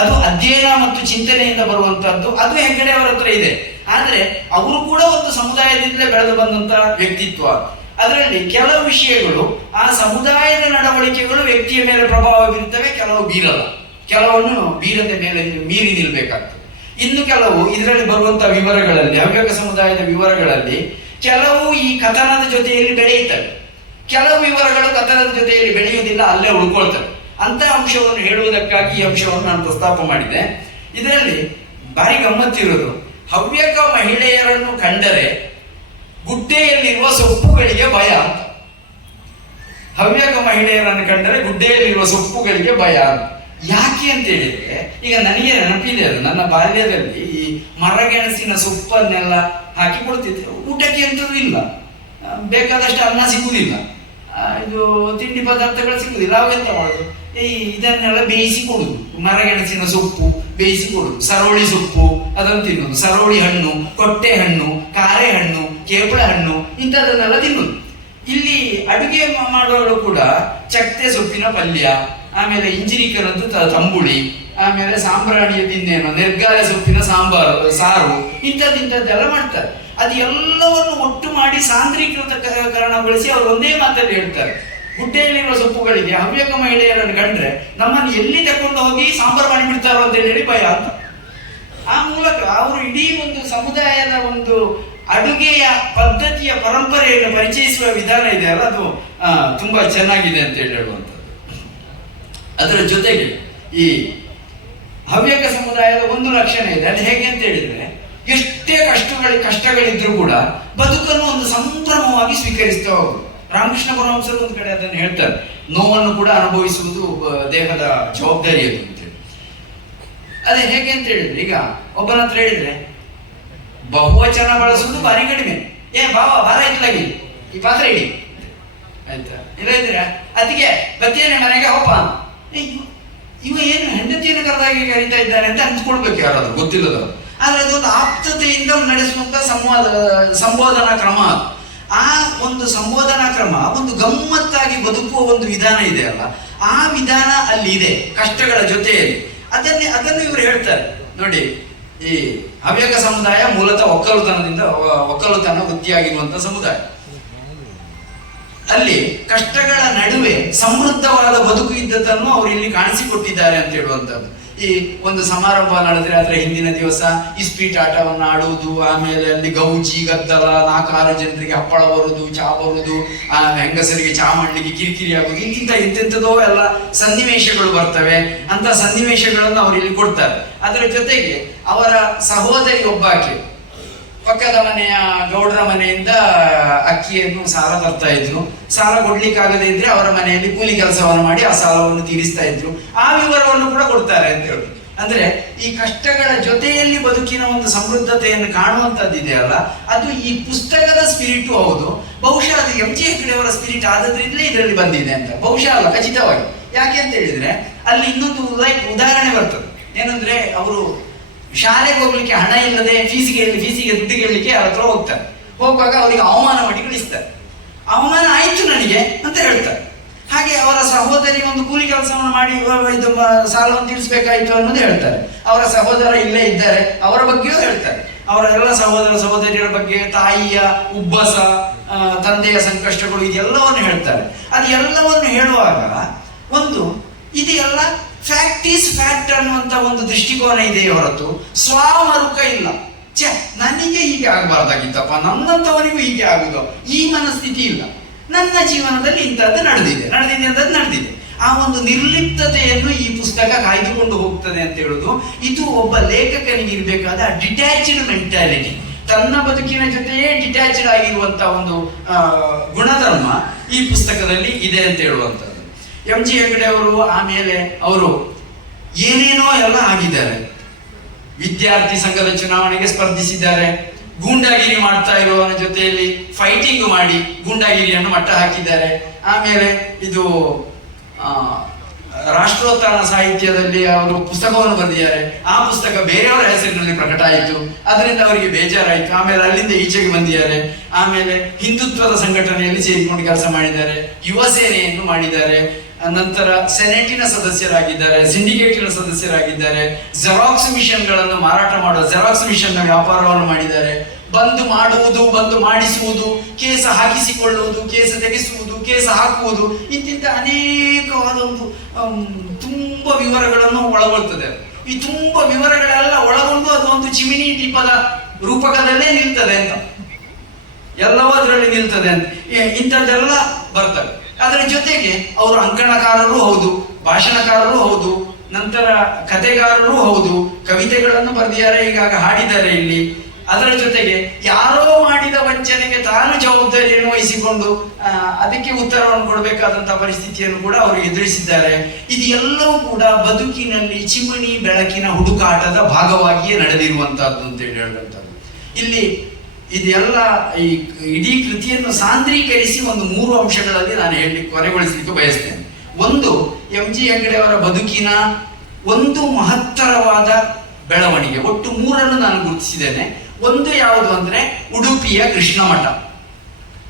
ಅದು ಅಧ್ಯಯನ ಮತ್ತು ಚಿಂತನೆಯಿಂದ ಬರುವಂತಹದ್ದು. ಅದು ಹೆಗ್ಗಡೆ ಅವರ ಹತ್ರ ಇದೆ. ಆದರೆ, ಅವರು ಕೂಡ ಒಂದು ಸಮುದಾಯದಿಂದಲೇ ಬೆಳೆದು ಬಂದಂತ ವ್ಯಕ್ತಿತ್ವ. ಅದರಲ್ಲಿ ಕೆಲವು ವಿಷಯಗಳು ಆ ಸಮುದಾಯದ ನಡವಳಿಕೆಗಳು ವ್ಯಕ್ತಿಯ ಮೇಲೆ ಪ್ರಭಾವ ಬೀರುತ್ತವೆ, ಕೆಲವು ಬೀರಲ್ಲ. ಕೆಲವನ್ನು ಬೀರದೆ ಮೇಲೆ ಮೀರಿ ನಿಲ್ಬೇಕಾಗ್ತದೆ. ಇನ್ನು ಕೆಲವು ಇದರಲ್ಲಿ ಬರುವಂತಹ ವಿವರಗಳಲ್ಲಿ, ಹವ್ಯಕ ಸಮುದಾಯದ ವಿವರಗಳಲ್ಲಿ ಕೆಲವು ಈ ಕಥನದ ಜೊತೆಯಲ್ಲಿ ಬೆಳೆಯುತ್ತವೆ. ಕೆಲವು ವಿವರಗಳು ಕಥನದ ಜೊತೆಯಲ್ಲಿ ಬೆಳೆಯುವುದಿಲ್ಲ, ಅಲ್ಲೇ ಉಳ್ಕೊಳ್ತವೆ. ಅಂತ ಅಂಶವನ್ನು ಹೇಳುವುದಕ್ಕಾಗಿ ಈ ಅಂಶವನ್ನು ನಾನು ಪ್ರಸ್ತಾಪ ಮಾಡಿದೆ. ಇದರಲ್ಲಿ ಭಾರಿ ಗಮ್ಮತ್ತಿರೋದು ಹವ್ಯಕ ಮಹಿಳೆಯರನ್ನು ಕಂಡರೆ ಗುಡ್ಡೆಯಲ್ಲಿರುವ ಸೊಪ್ಪುಗಳಿಗೆ ಭಯ. ಅಂತ ಹವ್ಯಕ ಮಹಿಳೆಯರನ್ನು ಕಂಡರೆ ಗುಡ್ಡೆಯಲ್ಲಿರುವ ಸೊಪ್ಪುಗಳಿಗೆ ಭಯ. ಯಾಕೆ ಅಂತ ಹೇಳಿದ್ರೆ, ಈಗ ನನಗೆ ನೆನಪಿದೆ ಅದು. ನನ್ನ ಬಾಲ್ಯದಲ್ಲಿ ಈ ಮರಗೆಣಸಿನ ಸೊಪ್ಪನ್ನೆಲ್ಲ ಹಾಕಿ ಕೊಡ್ತಿದ್ರು. ಊಟಕ್ಕೆ ಎಂಥದ್ದು ಇಲ್ಲ. ಬೇಕಾದಷ್ಟು ಅನ್ನ ಸಿಗುದಿಲ್ಲ. ಇದು ತಿಂಡಿ ಪದಾರ್ಥಗಳು ಸಿಗುದಿಲ್ಲ. ಅವೆಂತ ಮಾಡುದು? ಈ ಇದನ್ನೆಲ್ಲ ಬೇಯಿಸಿ ಕೊಡುದು. ಮರಗೆಣಸಿನ ಸೊಪ್ಪು ಬೇಯಿಸಿ ಕೊಡುದು. ಸರೋಳಿ ಸೊಪ್ಪು, ಅದನ್ನು ತಿನ್ನುದು. ಸರೋಳಿ ಹಣ್ಣು, ಕೊಟ್ಟೆ ಹಣ್ಣು, ಕಾರೆ ಹಣ್ಣು ಕೇಪಳ ಹಣ್ಣು ಇಂಥದ್ದನ್ನೆಲ್ಲ ತಿನ್ನುದು. ಇಲ್ಲಿ ಅಡುಗೆ ಮಾಡುವವರು ಕೂಡ ಚಕ್ತೆ ಸೊಪ್ಪಿನ ಪಲ್ಯ, ಆಮೇಲೆ ಇಂಜಿನಿಕರದ್ದು ತಂಬುಳಿ, ಆಮೇಲೆ ಸಾಂಬ್ರಾಣಿಯ ತಿನ್ನೇನು ನಿರ್ಗಾಲ ಸೊಪ್ಪಿನ ಸಾಂಬಾರು, ಸಾರು, ಇಂಥದ್ದು ಇಂಥದ್ದೆಲ್ಲ ಮಾಡ್ತಾರೆ. ಅದು ಎಲ್ಲವನ್ನು ಒಟ್ಟು ಮಾಡಿ ಸಾಂದ್ರೀಕೃತ ಕಾರಣಗೊಳಿಸಿ ಅವರು ಒಂದೇ ಮಾತಲ್ಲಿ ಹೇಳ್ತಾರೆ. ಗುಡ್ಡೆಯಲ್ಲಿರುವ ಸೊಪ್ಪುಗಳಿಗೆ ಹವ್ಯಕ ಮಹಿಳೆಯರನ್ನು ಕಂಡ್ರೆ ನಮ್ಮನ್ನು ಎಲ್ಲಿ ತಕೊಂಡು ಹೋಗಿ ಸಾಂಬಾರು ಮಾಡಿಬಿಡ್ತಾರೋ ಅಂತ ಹೇಳಿ ಭಯ ಅಂತ. ಆ ಮೂಲಕ ಅವರು ಇಡೀ ಒಂದು ಸಮುದಾಯದ ಒಂದು ಅಡುಗೆಯ ಪದ್ಧತಿಯ ಪರಂಪರೆಯನ್ನು ಪರಿಚಯಿಸುವ ವಿಧಾನ ಇದೆ ಅಲ್ಲ ಅದು ತುಂಬಾ ಚೆನ್ನಾಗಿದೆ ಅಂತ ಹೇಳಿ ಹೇಳುವಂಥದ್ದು. ಅದರ ಜೊತೆಗೆ ಈ ಹವ್ಯಕ ಸಮುದಾಯದ ಒಂದು ಲಕ್ಷಣ ಇದೆ. ಅದು ಹೇಗೆ ಅಂತ ಹೇಳಿದ್ರೆ, ಎಷ್ಟೇ ಕಷ್ಟಗಳು, ಕಷ್ಟಗಳಿದ್ರೂ ಕೂಡ ಬದುಕನ್ನು ಒಂದು ಸಂಭ್ರಮವಾಗಿ ಸ್ವೀಕರಿಸ್ತಾ ಹೋಗುದು ರಾಮಕೃಷ್ಣ ಪರಮಹಂಸರು ಒಂದು ಕಡೆ ಅದನ್ನು ಹೇಳ್ತಾರೆ. ನೋವನ್ನು ಕೂಡ ಅನುಭವಿಸುವುದು ದೇಹದ ಜವಾಬ್ದಾರಿ ಅದು ಅಂತೇಳಿ ಅದೇ ಹೇಗೆ ಅಂತ ಹೇಳಿದ್ರೆ, ಈಗ ಒಬ್ಬನ ಹತ್ರ ಹೇಳಿದ್ರೆ ಬಹುವಚನ ಬಳಸುವುದು ಭಾರಿ ಕಡಿಮೆ. ಏ ಬಾವ ಭಾರ ಇತ್ಲಾಗಿ ಈ ಪಾತ್ರ ಇಡಿ ಆಯ್ತಾ? ಇಲ್ಲ ಅದಕ್ಕೆ ಬತ್ತೇನೆ ಮನೆಗೆ ಹೋಪ ಇವ- ಏನು ಹೆಂಡತಿಯನ್ನು ಕರೆದಾಗಿ ಕರೀತಾ ಇದ್ದಾನೆ ಅಂತ ಅನ್ಸ್ಕೊಳ್ಬೇಕು ಯಾರಾದ್ರೂ ಗೊತ್ತಿಲ್ಲದ ಆದ್ರೆ ಅದೊಂದು ಆಪ್ತತೆಯಿಂದ ನಡೆಸುವಂತ ಸಂವಾದ ಸಂಬೋಧನಾ ಕ್ರಮ. ಆ ಒಂದು ಸಂಬೋಧನಾ ಕ್ರಮ ಒಂದು ಗಮ್ಮತ್ತಾಗಿ ಬದುಕುವ ಒಂದು ವಿಧಾನ ಇದೆ ಅಲ್ಲ ಆ ವಿಧಾನ ಅಲ್ಲಿ ಇದೆ ಕಷ್ಟಗಳ ಜೊತೆಯಲ್ಲಿ. ಅದನ್ನೇ ಅದನ್ನು ಇವರು ಹೇಳ್ತಾರೆ. ನೋಡಿ ಈ ಹವ್ಯಕ ಸಮುದಾಯ ಮೂಲತಃ ಒಕ್ಕಲುತನದಿಂದ ಒಕ್ಕಲುತನ ವೃತ್ತಿಯಾಗಿರುವಂತಹ ಸಮುದಾಯ. ಅಲ್ಲಿ ಕಷ್ಟಗಳ ನಡುವೆ ಸಮೃದ್ಧವಾದ ಬದುಕು ಇದ್ದದನ್ನು ಅವರು ಇಲ್ಲಿ ಕಾಣಿಸಿಕೊಟ್ಟಿದ್ದಾರೆ ಅಂತ ಹೇಳುವಂಥದ್ದು. ಈ ಒಂದು ಸಮಾರಂಭ ನಡೆದ್ರೆ ಆದ್ರೆ ಹಿಂದಿನ ದಿವಸ ಇಸ್ಪೀಟ್ ಆಟವನ್ನು ಆಡುವುದು ಆಮೇಲೆ ಅಲ್ಲಿ ಗೌಜಿ, ಗದ್ದಲ, ನಾಲ್ಕಾರು ಜನರಿಗೆ ಹಪ್ಪಳ ಬರುದು, ಚಾ ಬರುದು ಆ ಹೆಂಗಸರಿಗೆ ಚಾ ಮಾಡ್ಲಿಕ್ಕೆ ಕಿರಿಕಿರಿ ಆಗುದು, ಇಂತಿಂತ ಎಂತೆಂಥದೋ ಎಲ್ಲ ಸನ್ನಿವೇಶಗಳು ಬರ್ತವೆ. ಅಂತ ಸನ್ನಿವೇಶಗಳನ್ನು ಅವರು ಇಲ್ಲಿ ಕೊಡ್ತಾರೆ. ಅದರ ಜೊತೆಗೆ ಅವರ ಸಹೋದರಿ ಒಬ್ಬಾಕೆ ಪಕ್ಕದ ಮನೆಯ ಗೌಡರ ಮನೆಯಿಂದ ಅಕ್ಕಿಯನ್ನು ಸಾಲ ತರ್ತಾ ಇದ್ರು. ಸಾಲ ಕೊಡ್ಲಿಕ್ಕಾಗದೇ ಇದ್ರೆ ಅವರ ಮನೆಯಲ್ಲಿ ಕೂಲಿ ಕೆಲಸವನ್ನು ಮಾಡಿ ಆ ಸಾಲವನ್ನು ತೀರಿಸ್ತಾ ಇದ್ರು. ಆ ವಿವರವನ್ನು ಕೂಡ ಕೊಡ್ತಾರೆ ಅಂತ ಹೇಳಿ. ಅಂದ್ರೆ ಈ ಕಷ್ಟಗಳ ಜೊತೆಯಲ್ಲಿ ಬದುಕಿನ ಒಂದು ಸಮೃದ್ಧತೆಯನ್ನು ಕಾಣುವಂತದ್ದಿದೆಯಲ್ಲ ಅದು ಈ ಪುಸ್ತಕದ ಸ್ಪಿರಿಟು ಹೌದು. ಬಹುಶಃ ಅದು ಎಂ ಜಿ ಹೆಗ್ಡೆಯವರ ಸ್ಪಿರಿಟ್ ಆದದ್ರಿಂದಲೇ ಇದರಲ್ಲಿ ಬಂದಿದೆ ಅಂತ. ಬಹುಶಃ ಅಲ್ಲ, ಖಚಿತವಾಗಿ. ಯಾಕೆ ಅಂತ ಹೇಳಿದ್ರೆ, ಅಲ್ಲಿ ಇನ್ನೊಂದು ಲೈಕ್ ಉದಾಹರಣೆ ಬರ್ತದೆ. ಏನಂದ್ರೆ, ಅವರು ಶಾಲೆಗೆ ಹೋಗ್ಲಿಕ್ಕೆ ಹಣ ಇಲ್ಲದೆ ಫೀಸಿಗೆ ಫೀಸಿಗೆ ದುಡ್ಡು ಕೇಳಲಿಕ್ಕೆ ಅವ್ರ ಹತ್ರ ಹೋಗ್ತಾರೆ. ಹೋಗುವಾಗ ಅವರಿಗೆ ಅವಮಾನ ಮಾಡಿ ಕಳಿಸ್ತಾರೆ ಅವಮಾನ ಆಯ್ತು ನನಗೆ ಅಂತ ಹೇಳ್ತಾರೆ. ಹಾಗೆ ಅವರ ಸಹೋದರಿ ಒಂದು ಕೂಲಿ ಕೆಲಸವನ್ನು ಮಾಡಿ ಇದು ಸಾಲವನ್ನು ತಿಳಿಸ್ಬೇಕಾಯ್ತು ಅನ್ನೋದು ಹೇಳ್ತಾರೆ. ಅವರ ಸಹೋದರ ಇಲ್ಲೇ ಇದ್ದಾರೆ, ಅವರ ಬಗ್ಗೆಯೂ ಹೇಳ್ತಾರೆ. ಅವರ ಎಲ್ಲ ಸಹೋದರ ಸಹೋದರಿಯರ ಬಗ್ಗೆ ತಾಯಿಯ ಉಬ್ಬಸ ತಂದೆಯ ಸಂಕಷ್ಟಗಳು ಇದೆಲ್ಲವನ್ನು ಹೇಳ್ತಾರೆ. ಅದು ಎಲ್ಲವನ್ನು ಹೇಳುವಾಗ ಒಂದು ಇದೆಲ್ಲ ಫ್ಯಾಕ್ಟ್ ಈಸ್ ಫ್ಯಾಕ್ಟ್ ಅನ್ನುವಂತ ಒಂದು ದೃಷ್ಟಿಕೋನ ಇದೆ ಹೊರತು ಸ್ವಾಮರುಕ ಇಲ್ಲ. ಛೆ, ನನಗೆ ಹೀಗೆ ಆಗಬಾರ್ದಾಗಿತ್ತಪ್ಪ. ನನ್ನಂಥವರಿಗೂ ಹೀಗೆ ಆಗುದು. ಈ ಮನಸ್ಥಿತಿ ಇಲ್ಲ. ನನ್ನ ಜೀವನದಲ್ಲಿ ಇಂಥದ್ದು ನಡೆದಿದೆ. ನಡೆದಿದೆ ಅಂತದ್ದು ನಡೆದಿದೆ. ಆ ಒಂದು ನಿರ್ಲಿಪ್ತತೆಯನ್ನು ಈ ಪುಸ್ತಕ ಕಾಯ್ದುಕೊಂಡು ಹೋಗ್ತದೆ ಅಂತ ಹೇಳುದು. ಇದು ಒಬ್ಬ ಲೇಖಕನಿಗೆ ಇರಬೇಕಾದ ಡಿಟ್ಯಾಚ್ಡ್ ಮೆಂಟಾಲಿಟಿ ತನ್ನ ಬದುಕಿನ ಜೊತೆಯೇ ಡಿಟ್ಯಾಚ್ಡ್ ಆಗಿರುವಂತ ಒಂದು ಗುಣಧರ್ಮ ಈ ಪುಸ್ತಕದಲ್ಲಿ ಇದೆ ಅಂತ ಹೇಳುವಂಥದ್ದು. ಎಂ ಜಿ ಹೆಗಡೆ ಅವರು, ಆಮೇಲೆ ಅವರು ಏನೇನೋ ಎಲ್ಲ ಆಗಿದ್ದಾರೆ. ವಿದ್ಯಾರ್ಥಿ ಸಂಘದ ಚುನಾವಣೆಗೆ ಸ್ಪರ್ಧಿಸಿದ್ದಾರೆ. ಗೂಂಡಾಗಿರಿ ಮಾಡ್ತಾ ಇರುವವನ ಜೊತೆಯಲ್ಲಿ ಫೈಟಿಂಗ್ ಮಾಡಿ ಗೂಂಡಾಗಿರಿಯನ್ನು ಮಟ್ಟ ಹಾಕಿದ್ದಾರೆ. ಆಮೇಲೆ ಇದು ರಾಷ್ಟ್ರೋತ್ಥಾನ ಸಾಹಿತ್ಯದಲ್ಲಿ ಅವರು ಪುಸ್ತಕವನ್ನು ಬರೆದಿದ್ದಾರೆ. ಆ ಪುಸ್ತಕ ಬೇರೆಯವರ ಹೆಸರಿನಲ್ಲಿ ಪ್ರಕಟ ಆಯಿತು. ಅದರಿಂದ ಅವರಿಗೆ ಬೇಜಾರಾಯಿತು. ಆಮೇಲೆ ಅಲ್ಲಿಂದ ಈಚೆಗೆ ಬಂದಿದ್ದಾರೆ. ಆಮೇಲೆ ಹಿಂದುತ್ವದ ಸಂಘಟನೆಯಲ್ಲಿ ಸೇರಿಕೊಂಡು ಕೆಲಸ ಮಾಡಿದ್ದಾರೆ. ಯುವ ಸೇನೆಯನ್ನು ಮಾಡಿದ್ದಾರೆ. ನಂತರ ಸೆನೆಟಿನ ಸದಸ್ಯರಾಗಿದ್ದಾರೆ ಸಿಂಡಿಕೇಟಿನ ಸದಸ್ಯರಾಗಿದ್ದಾರೆ ಜೆರಾಕ್ಸ್ ಮಿಷನ್ಗಳನ್ನು ಮಾರಾಟ ಮಾಡುವ ಜೆರಾಕ್ಸ್ ಮಿಷನ್ ವ್ಯಾಪಾರವನ್ನು ಮಾಡಿದ್ದಾರೆ. ಬಂದು ಮಾಡುವುದು, ಬಂದು ಮಾಡಿಸುವುದು, ಕೇಸ ಹಾಕಿಸಿಕೊಳ್ಳುವುದು, ಕೇಸ ತೆಗೆಸುವುದು, ಕೇಸ ಹಾಕುವುದು, ಇಂತಿಂತ ಅನೇಕವಾದ ಒಂದು ತುಂಬ ವಿವರಗಳನ್ನು ಒಳಗೊಳ್ತದೆ. ಈ ತುಂಬ ವಿವರಗಳೆಲ್ಲ ಒಳಗೊಂಡು ಅದು ಒಂದು ಚಿಮಿನಿ ದೀಪದ ರೂಪಕದಲ್ಲೇ ನಿಲ್ತದೆ ಅಂತ. ಎಲ್ಲವೂ ಅದರಲ್ಲಿ ನಿಲ್ತದೆ ಅಂತ. ಇಂಥದ್ದೆಲ್ಲ ಬರ್ತವೆ. ಅದರ ಜೊತೆಗೆ ಅವರು ಅಂಕಣಕಾರರು ಹೌದು, ಭಾಷಣಕಾರರು ಹೌದು, ನಂತರ ಕಥೆಗಾರರೂ ಹೌದು, ಕವಿತೆಗಳನ್ನು ಬರೆದಿದ್ದಾರೆ ಈಗಾಗ ಹಾಡಿದ್ದಾರೆ ಇಲ್ಲಿ. ಅದರ ಜೊತೆಗೆ ಯಾರೋ ಮಾಡಿದ ವಂಚನೆಗೆ ತಾನು ಜವಾಬ್ದಾರಿಯನ್ನು ವಹಿಸಿಕೊಂಡು ಅದಕ್ಕೆ ಉತ್ತರವನ್ನು ಕೊಡಬೇಕಾದಂತಹ ಪರಿಸ್ಥಿತಿಯನ್ನು ಕೂಡ ಅವರು ಎದುರಿಸಿದ್ದಾರೆ. ಇದು ಕೂಡ ಬದುಕಿನಲ್ಲಿ ಚಿಮಣಿ ಬೆಳಕಿನ ಹುಡುಕಾಟದ ಭಾಗವಾಗಿಯೇ ನಡೆದಿರುವಂತಹದ್ದು ಅಂತ ಹೇಳಿ ಇಲ್ಲಿ ಇದೆಲ್ಲ ಈ ಇಡೀ ಕೃತಿಯನ್ನು ಸಾಂದ್ರೀಕರಿಸಿ ಒಂದು ಮೂರು ಅಂಶಗಳಲ್ಲಿ ನಾನು ಹೇಳಿ ಕೊನೆಗೊಳಿಸಲಿಕ್ಕೆ ಬಯಸ್ತೇನೆ. ಒಂದು, ಎಂ ಜಿ ಅವರ ಬದುಕಿನ ಒಂದು ಮಹತ್ತರವಾದ ಬೆಳವಣಿಗೆ. ಒಟ್ಟು ಮೂರನ್ನು ನಾನು ಗುರುತಿಸಿದ್ದೇನೆ. ಒಂದು ಯಾವುದು ಅಂದರೆ ಉಡುಪಿಯ ಕೃಷ್ಣ ಮಠ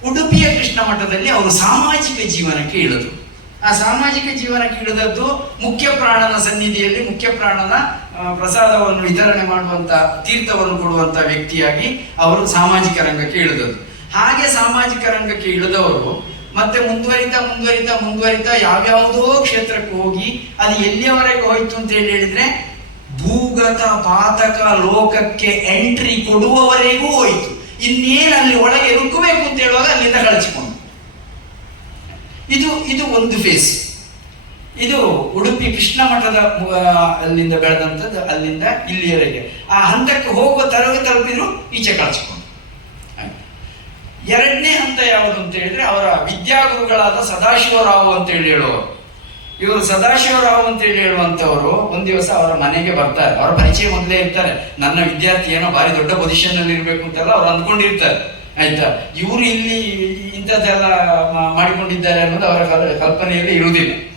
ಉಡುಪಿಯ ಕೃಷ್ಣ ಮಠದಲ್ಲಿ ಅವರು ಸಾಮಾಜಿಕ ಜೀವನಕ್ಕೆ ಇಳಿದ್ರು. ಆ ಸಾಮಾಜಿಕ ಜೀವನಕ್ಕೆ ಇಳಿದದ್ದು ಮುಖ್ಯ ಪ್ರಾಣನ ಸನ್ನಿಧಿಯಲ್ಲಿ ಮುಖ್ಯ ಪ್ರಾಣನ ಪ್ರಸಾದವನ್ನು ವಿತರಣೆ ಮಾಡುವಂತ, ತೀರ್ಥವನ್ನು ಕೊಡುವಂತ ವ್ಯಕ್ತಿಯಾಗಿ ಅವರು ಸಾಮಾಜಿಕ ರಂಗಕ್ಕೆ ಇಳಿದರು ಹಾಗೆ ಸಾಮಾಜಿಕ ರಂಗಕ್ಕೆ ಇಳಿದವರು ಮತ್ತೆ ಮುಂದುವರಿತ ಮುಂದುವರಿತ ಮುಂದುವರಿತ ಯಾವ್ಯಾವುದೋ ಕ್ಷೇತ್ರಕ್ಕೆ ಹೋಗಿ ಅದು ಎಲ್ಲಿಯವರೆಗೆ ಹೋಯ್ತು ಅಂತ ಹೇಳಿ ಹೇಳಿದ್ರೆ, ಭೂಗತ ಪಾತಕ ಲೋಕಕ್ಕೆ ಎಂಟ್ರಿ ಕೊಡುವವರೆಗೂ ಹೋಯಿತು. ಇನ್ನೇನು ಅಲ್ಲಿ ಒಳಗೆ ನುಗ್ಗಬೇಕು ಅಂತ ಹೇಳುವಾಗ ಅಲ್ಲಿಂದ ಕಳಚಿಕೊಂಡು ಇದು ಇದು ಒಂದು ಫೇಸ್ ಇದು ಉಡುಪಿ ಕೃಷ್ಣ ಮಠದ ಅಲ್ಲಿಂದ ಬೆಳೆದಂಥದ್ದು ಅಲ್ಲಿಂದ ಇಲ್ಲಿಯವರೆಗೆ. ಆ ಹಂತಕ್ಕೆ ಹೋಗುವ ತರವೇ ತಲುಪಿದ್ರು ಈಚೆ ಕಳಿಸ್ಕೊಂಡು. ಎರಡನೇ ಹಂತ ಯಾವುದು ಅಂತ ಹೇಳಿದ್ರೆ ಅವರ ವಿದ್ಯಾಗುರುಗಳಾದ ಸದಾಶಿವರಾವ್ ಅಂತ ಹೇಳಿ ಹೇಳುವರು ಇವರು ಸದಾಶಿವರಾವ್ ಅಂತ ಹೇಳಿ ಹೇಳುವಂತವರು ಒಂದ್ ದಿವಸ ಅವರ ಮನೆಗೆ ಬರ್ತಾರೆ. ಅವರ ಪರಿಚಯ ಮೊದಲೇ ಇರ್ತಾರೆ. ನನ್ನ ವಿದ್ಯಾರ್ಥಿ ಏನೋ ಭಾರಿ ದೊಡ್ಡ ಪೊಸಿಷನ್ ಅಲ್ಲಿ ಇರಬೇಕು ಅಂತೆಲ್ಲ ಅವ್ರು ಅಂದ್ಕೊಂಡಿರ್ತಾರೆ. ಆಯ್ತಾ? ಇವರು ಇಲ್ಲಿ ಇಂಥದ್ದೆಲ್ಲ ಮಾಡಿಕೊಂಡಿದ್ದಾರೆ ಅನ್ನೋದು ಅವರ ಕಲ್- ಕಲ್ಪನೆಯಲ್ಲಿ ಇರುವುದಿಲ್ಲ.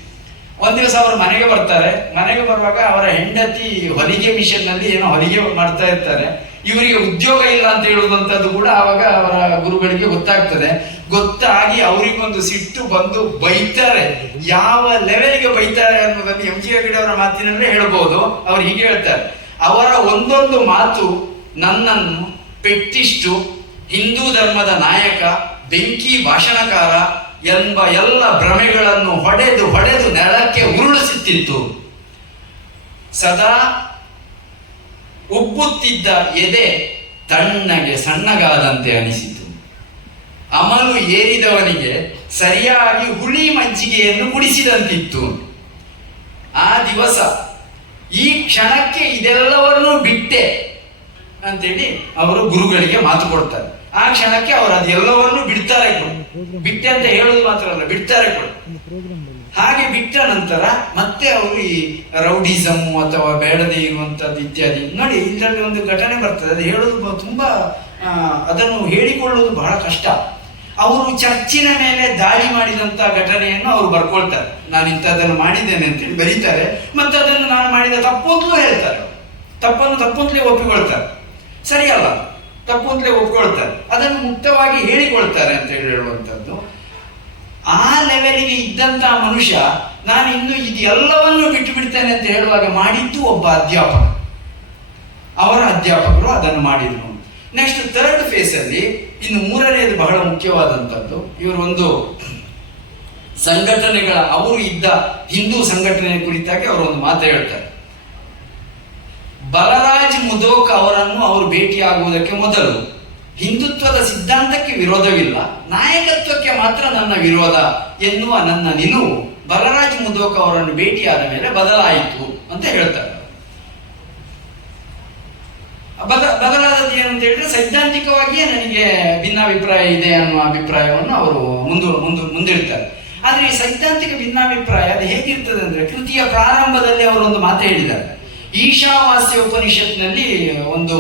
ಒಂದ್ ದಿವಸ ಅವ್ರ ಮನೆಗೆ ಬರ್ತಾರೆ. ಮನೆಗೆ ಬರುವಾಗ ಅವರ ಹೆಂಡತಿ ಹೊಲಿಗೆ ಮಿಷನ್ನಲ್ಲಿ ಏನೋ ಹೊಲಿಗೆ ಮಾಡ್ತಾ ಇರ್ತಾರೆ. ಇವರಿಗೆ ಉದ್ಯೋಗ ಇಲ್ಲ ಅಂತ ಹೇಳುವಂತದ್ದು ಕೂಡ ಆವಾಗ ಅವರ ಗುರುಗಳಿಗೆ ಗೊತ್ತಾಗ್ತದೆ. ಗೊತ್ತಾಗಿ ಅವರಿಗೊಂದು ಸಿಟ್ಟು ಬಂದು ಬೈತಾರೆ. ಯಾವ ಲೆವೆಲ್ಗೆ ಬೈತಾರೆ ಅನ್ನೋದನ್ನು ಎಂ. ಜಿ. ಹೆಗಡೆ ಅವರ ಮಾತಿನಲ್ಲೇ ಹೇಳ್ಬೋದು. ಅವ್ರು ಹೀಗೆ ಹೇಳ್ತಾರೆ. ಅವರ ಒಂದೊಂದು ಮಾತು ನನ್ನನ್ನು ಪೆಟ್ಟಿಷ್ಟು ಹಿಂದೂ ಧರ್ಮದ ನಾಯಕ, ಬೆಂಕಿ ಭಾಷಣಕಾರ ಎಂಬ ಎಲ್ಲ ಭ್ರಮೆಗಳನ್ನು ಹೊಡೆದು ಹೊಡೆದು ನೆಲಕ್ಕೆ ಉರುಳಿಸುತ್ತಿತ್ತು. ಸದಾ ಉಬ್ಬುತ್ತಿದ್ದ ಎದೆ ತಣ್ಣಗೆ ಸಣ್ಣಗಾದಂತೆ ಅನಿಸಿತು. ಅಮಲು ಏರಿದವನಿಗೆ ಸರಿಯಾಗಿ ಹುಳಿ ಮಜ್ಜಿಗೆಯನ್ನು ಕುಡಿಸಿದಂತಿತ್ತು. ಆ ದಿವಸ ಈ ಕ್ಷಣಕ್ಕೆ ಇದೆಲ್ಲವನ್ನೂ ಬಿಟ್ಟೆ ಅಂತೇಳಿ ಅವರು ಗುರುಗಳಿಗೆ ಮಾತು ಕೊಡ್ತಾರೆ. ಆ ಕ್ಷಣಕ್ಕೆ ಅವರು ಅದೆಲ್ಲವನ್ನೂ ಬಿಡ್ತಾರೆ ಕೂಡ. ಬಿಟ್ಟೆ ಅಂತ ಹೇಳೋದು ಮಾತ್ರ ಅಲ್ಲ, ಬಿಡ್ತಾರೆ ಕೂಡ. ಹಾಗೆ ಬಿಟ್ಟ ನಂತರ ಮತ್ತೆ ಅವರು ಈ ರೌಡಿಸಮ್ ಅಥವಾ ಬೇಡದೇ ಇರುವಂತದ್ದು ಇತ್ಯಾದಿ ನೋಡಿ, ಇದರಲ್ಲಿ ಒಂದು ಘಟನೆ ಬರ್ತದೆ, ಅದು ಹೇಳೋದು ತುಂಬಾ ಅದನ್ನು ಹೇಳಿಕೊಳ್ಳೋದು ಬಹಳ ಕಷ್ಟ. ಅವರು ಚರ್ಚಿನ ಮೇಲೆ ದಾಳಿ ಮಾಡಿದಂತ ಘಟನೆಯನ್ನು ಅವರು ಬರ್ಕೊಳ್ತಾರೆ. ನಾನು ಇಂಥದ್ದನ್ನು ಮಾಡಿದ್ದೇನೆ ಅಂತೇಳಿ ಬರೀತಾರೆ, ಮತ್ತೆ ಅದನ್ನು ನಾನು ಮಾಡಿದ ತಪ್ಪು ಹೇಳ್ತಾರೆ. ತಪ್ಪನ್ನು ತಪ್ಪಂತಲೇ ಒಪ್ಪಿಕೊಳ್ತಾರೆ. ಸರಿಯಲ್ಲ. ತಪ್ಪು ಅಂತಲೇ ಒಪ್ಕೊಳ್ತಾರೆ. ಅದನ್ನು ಮುಕ್ತವಾಗಿ ಹೇಳಿಕೊಳ್ತಾರೆ ಅಂತ ಹೇಳಿ ಹೇಳುವಂಥದ್ದು. ಆ ಲೆವೆಲಿಗೆ ಇದ್ದಂತ ಮನುಷ್ಯ ನಾನು ಇನ್ನು ಇದು ಎಲ್ಲವನ್ನೂ ಬಿಟ್ಟು ಬಿಡ್ತೇನೆ ಅಂತ ಹೇಳುವಾಗ ಮಾಡಿದ್ದು ಒಬ್ಬ ಅಧ್ಯಾಪಕ. ಅವರ ಅಧ್ಯಾಪಕರು ಅದನ್ನು ಮಾಡಿದ್ರು. ನೆಕ್ಸ್ಟ್ ಥರ್ಡ್ ಫೇಸ್ ಅಲ್ಲಿ ಇನ್ನು ಮೂರನೇದು ಬಹಳ ಮುಖ್ಯವಾದಂಥದ್ದು. ಇವರು ಒಂದು ಸಂಘಟನೆಗಳ, ಅವರು ಇದ್ದ ಹಿಂದೂ ಸಂಘಟನೆ ಕುರಿತಾಗಿ ಅವರು ಒಂದು ಮಾತು ಹೇಳ್ತಾರೆ. ಬಲರಾಜ್ ಮುದೋಕ್ ಅವರನ್ನು ಅವರು ಭೇಟಿಯಾಗುವುದಕ್ಕೆ ಮೊದಲು ಹಿಂದುತ್ವದ ಸಿದ್ಧಾಂತಕ್ಕೆ ವಿರೋಧವಿಲ್ಲ. ನಾಯಕತ್ವಕ್ಕೆ ಮಾತ್ರ ನನ್ನ ವಿರೋಧ ಎನ್ನುವ ನನ್ನ ನಿಲುವು ಬಲರಾಜ್ ಮುದೋಕ್ ಅವರನ್ನು ಭೇಟಿಯಾದ ಮೇಲೆ ಬದಲಾಯಿತು ಅಂತ ಹೇಳ್ತಾರೆ. ಬದ, ಬದಲಾದದ್ದು ಏನಂತ ಹೇಳಿದ್ರೆ ಸೈದ್ಧಾಂತಿಕವಾಗಿಯೇ ನನಗೆ ಭಿನ್ನಾಭಿಪ್ರಾಯ ಇದೆ ಅನ್ನುವ ಅಭಿಪ್ರಾಯವನ್ನು ಅವರು ಮುಂದು ಮುಂದು, ಮುಂದಿಡ್ತಾರೆ. ಆದ್ರೆ ಈ ಸೈದ್ಧಾಂತಿಕ ಭಿನ್ನಾಭಿಪ್ರಾಯ ಅದು ಹೇಗಿರ್ತದೆ ಅಂದ್ರೆ ಕೃತಿಯ ಪ್ರಾರಂಭದಲ್ಲಿ ಅವರು ಒಂದು ಮಾತು ಹೇಳಿದ್ದಾರೆ. ಈಶಾವಾಸ್ಯ ಉಪನಿಷತ್ನಲ್ಲಿ ಒಂದು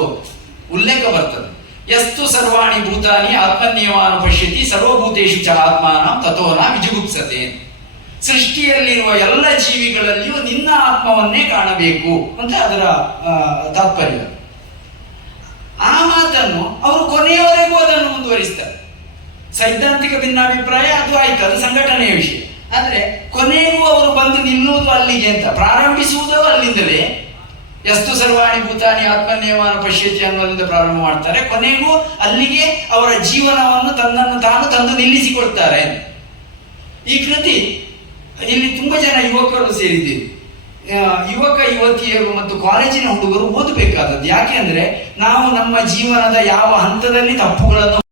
ಉಲ್ಲೇಖ ಬರ್ತದೆ. ಯಸ್ತು ಸರ್ವಾಣಿ ಭೂತಾನಿ ಆತ್ಮನ್ಯವಾನ ಪಶ್ಯತಿ ಸರ್ವಭೂತೇಶು ಚ ಆತ್ಮಾನ ತಥೋನ ವಿಜುಗುಪ್ಸತೆ. ಸೃಷ್ಟಿಯಲ್ಲಿರುವ ಎಲ್ಲ ಜೀವಿಗಳಲ್ಲಿಯೂ ನಿನ್ನ ಆತ್ಮವನ್ನೇ ಕಾಣಬೇಕು ಅಂತ ಅದರ ತಾತ್ಪರ್ಯ. ಆ ಮಾತನ್ನು ಅವರು ಕೊನೆಯವರೆಗೂ ಅದನ್ನು ಮುಂದುವರಿಸ್ತಾರೆ. ಸೈದ್ಧಾಂತಿಕ ಭಿನ್ನಾಭಿಪ್ರಾಯ ಅದು ಆಯ್ತು, ಅದು ಸಂಘಟನೆಯ ವಿಷಯ. ಆದರೆ ಕೊನೆಗೂ ಅವರು ಬಂದು ನಿಲ್ಲುವುದು ಅಲ್ಲಿಗೆ ಅಂತ, ಪ್ರಾರಂಭಿಸುವುದು ಅಲ್ಲಿಂದಲೇ ಎಷ್ಟು ಸರ್ವಾಣಿ ಭೂತಾನಿ ಆತ್ಮನ್ಯಮಾನ ಪಶ್ಯತಿ ಅನ್ನೋದ್ರಿಂದ ಪ್ರಾರಂಭ ಮಾಡ್ತಾರೆ. ಕೊನೆಗೂ ಅಲ್ಲಿಗೆ ಅವರ ಜೀವನವನ್ನು ತನ್ನನ್ನು ತಾನು ತಂದು ನಿಲ್ಲಿಸಿಕೊಡ್ತಾರೆ. ಈ ಕೃತಿ, ಇಲ್ಲಿ ತುಂಬಾ ಜನ ಯುವಕರು ಸೇರಿದ್ದೀವಿ. ಯುವಕ ಯುವತಿಯರು ಮತ್ತು ಕಾಲೇಜಿನ ಹುಡುಗರು ಓದಬೇಕಾದದ್ದು. ಯಾಕೆ ಅಂದ್ರೆ, ನಾವು ನಮ್ಮ ಜೀವನದ ಯಾವ ಹಂತದಲ್ಲಿ ತಪ್ಪುಗಳನ್ನು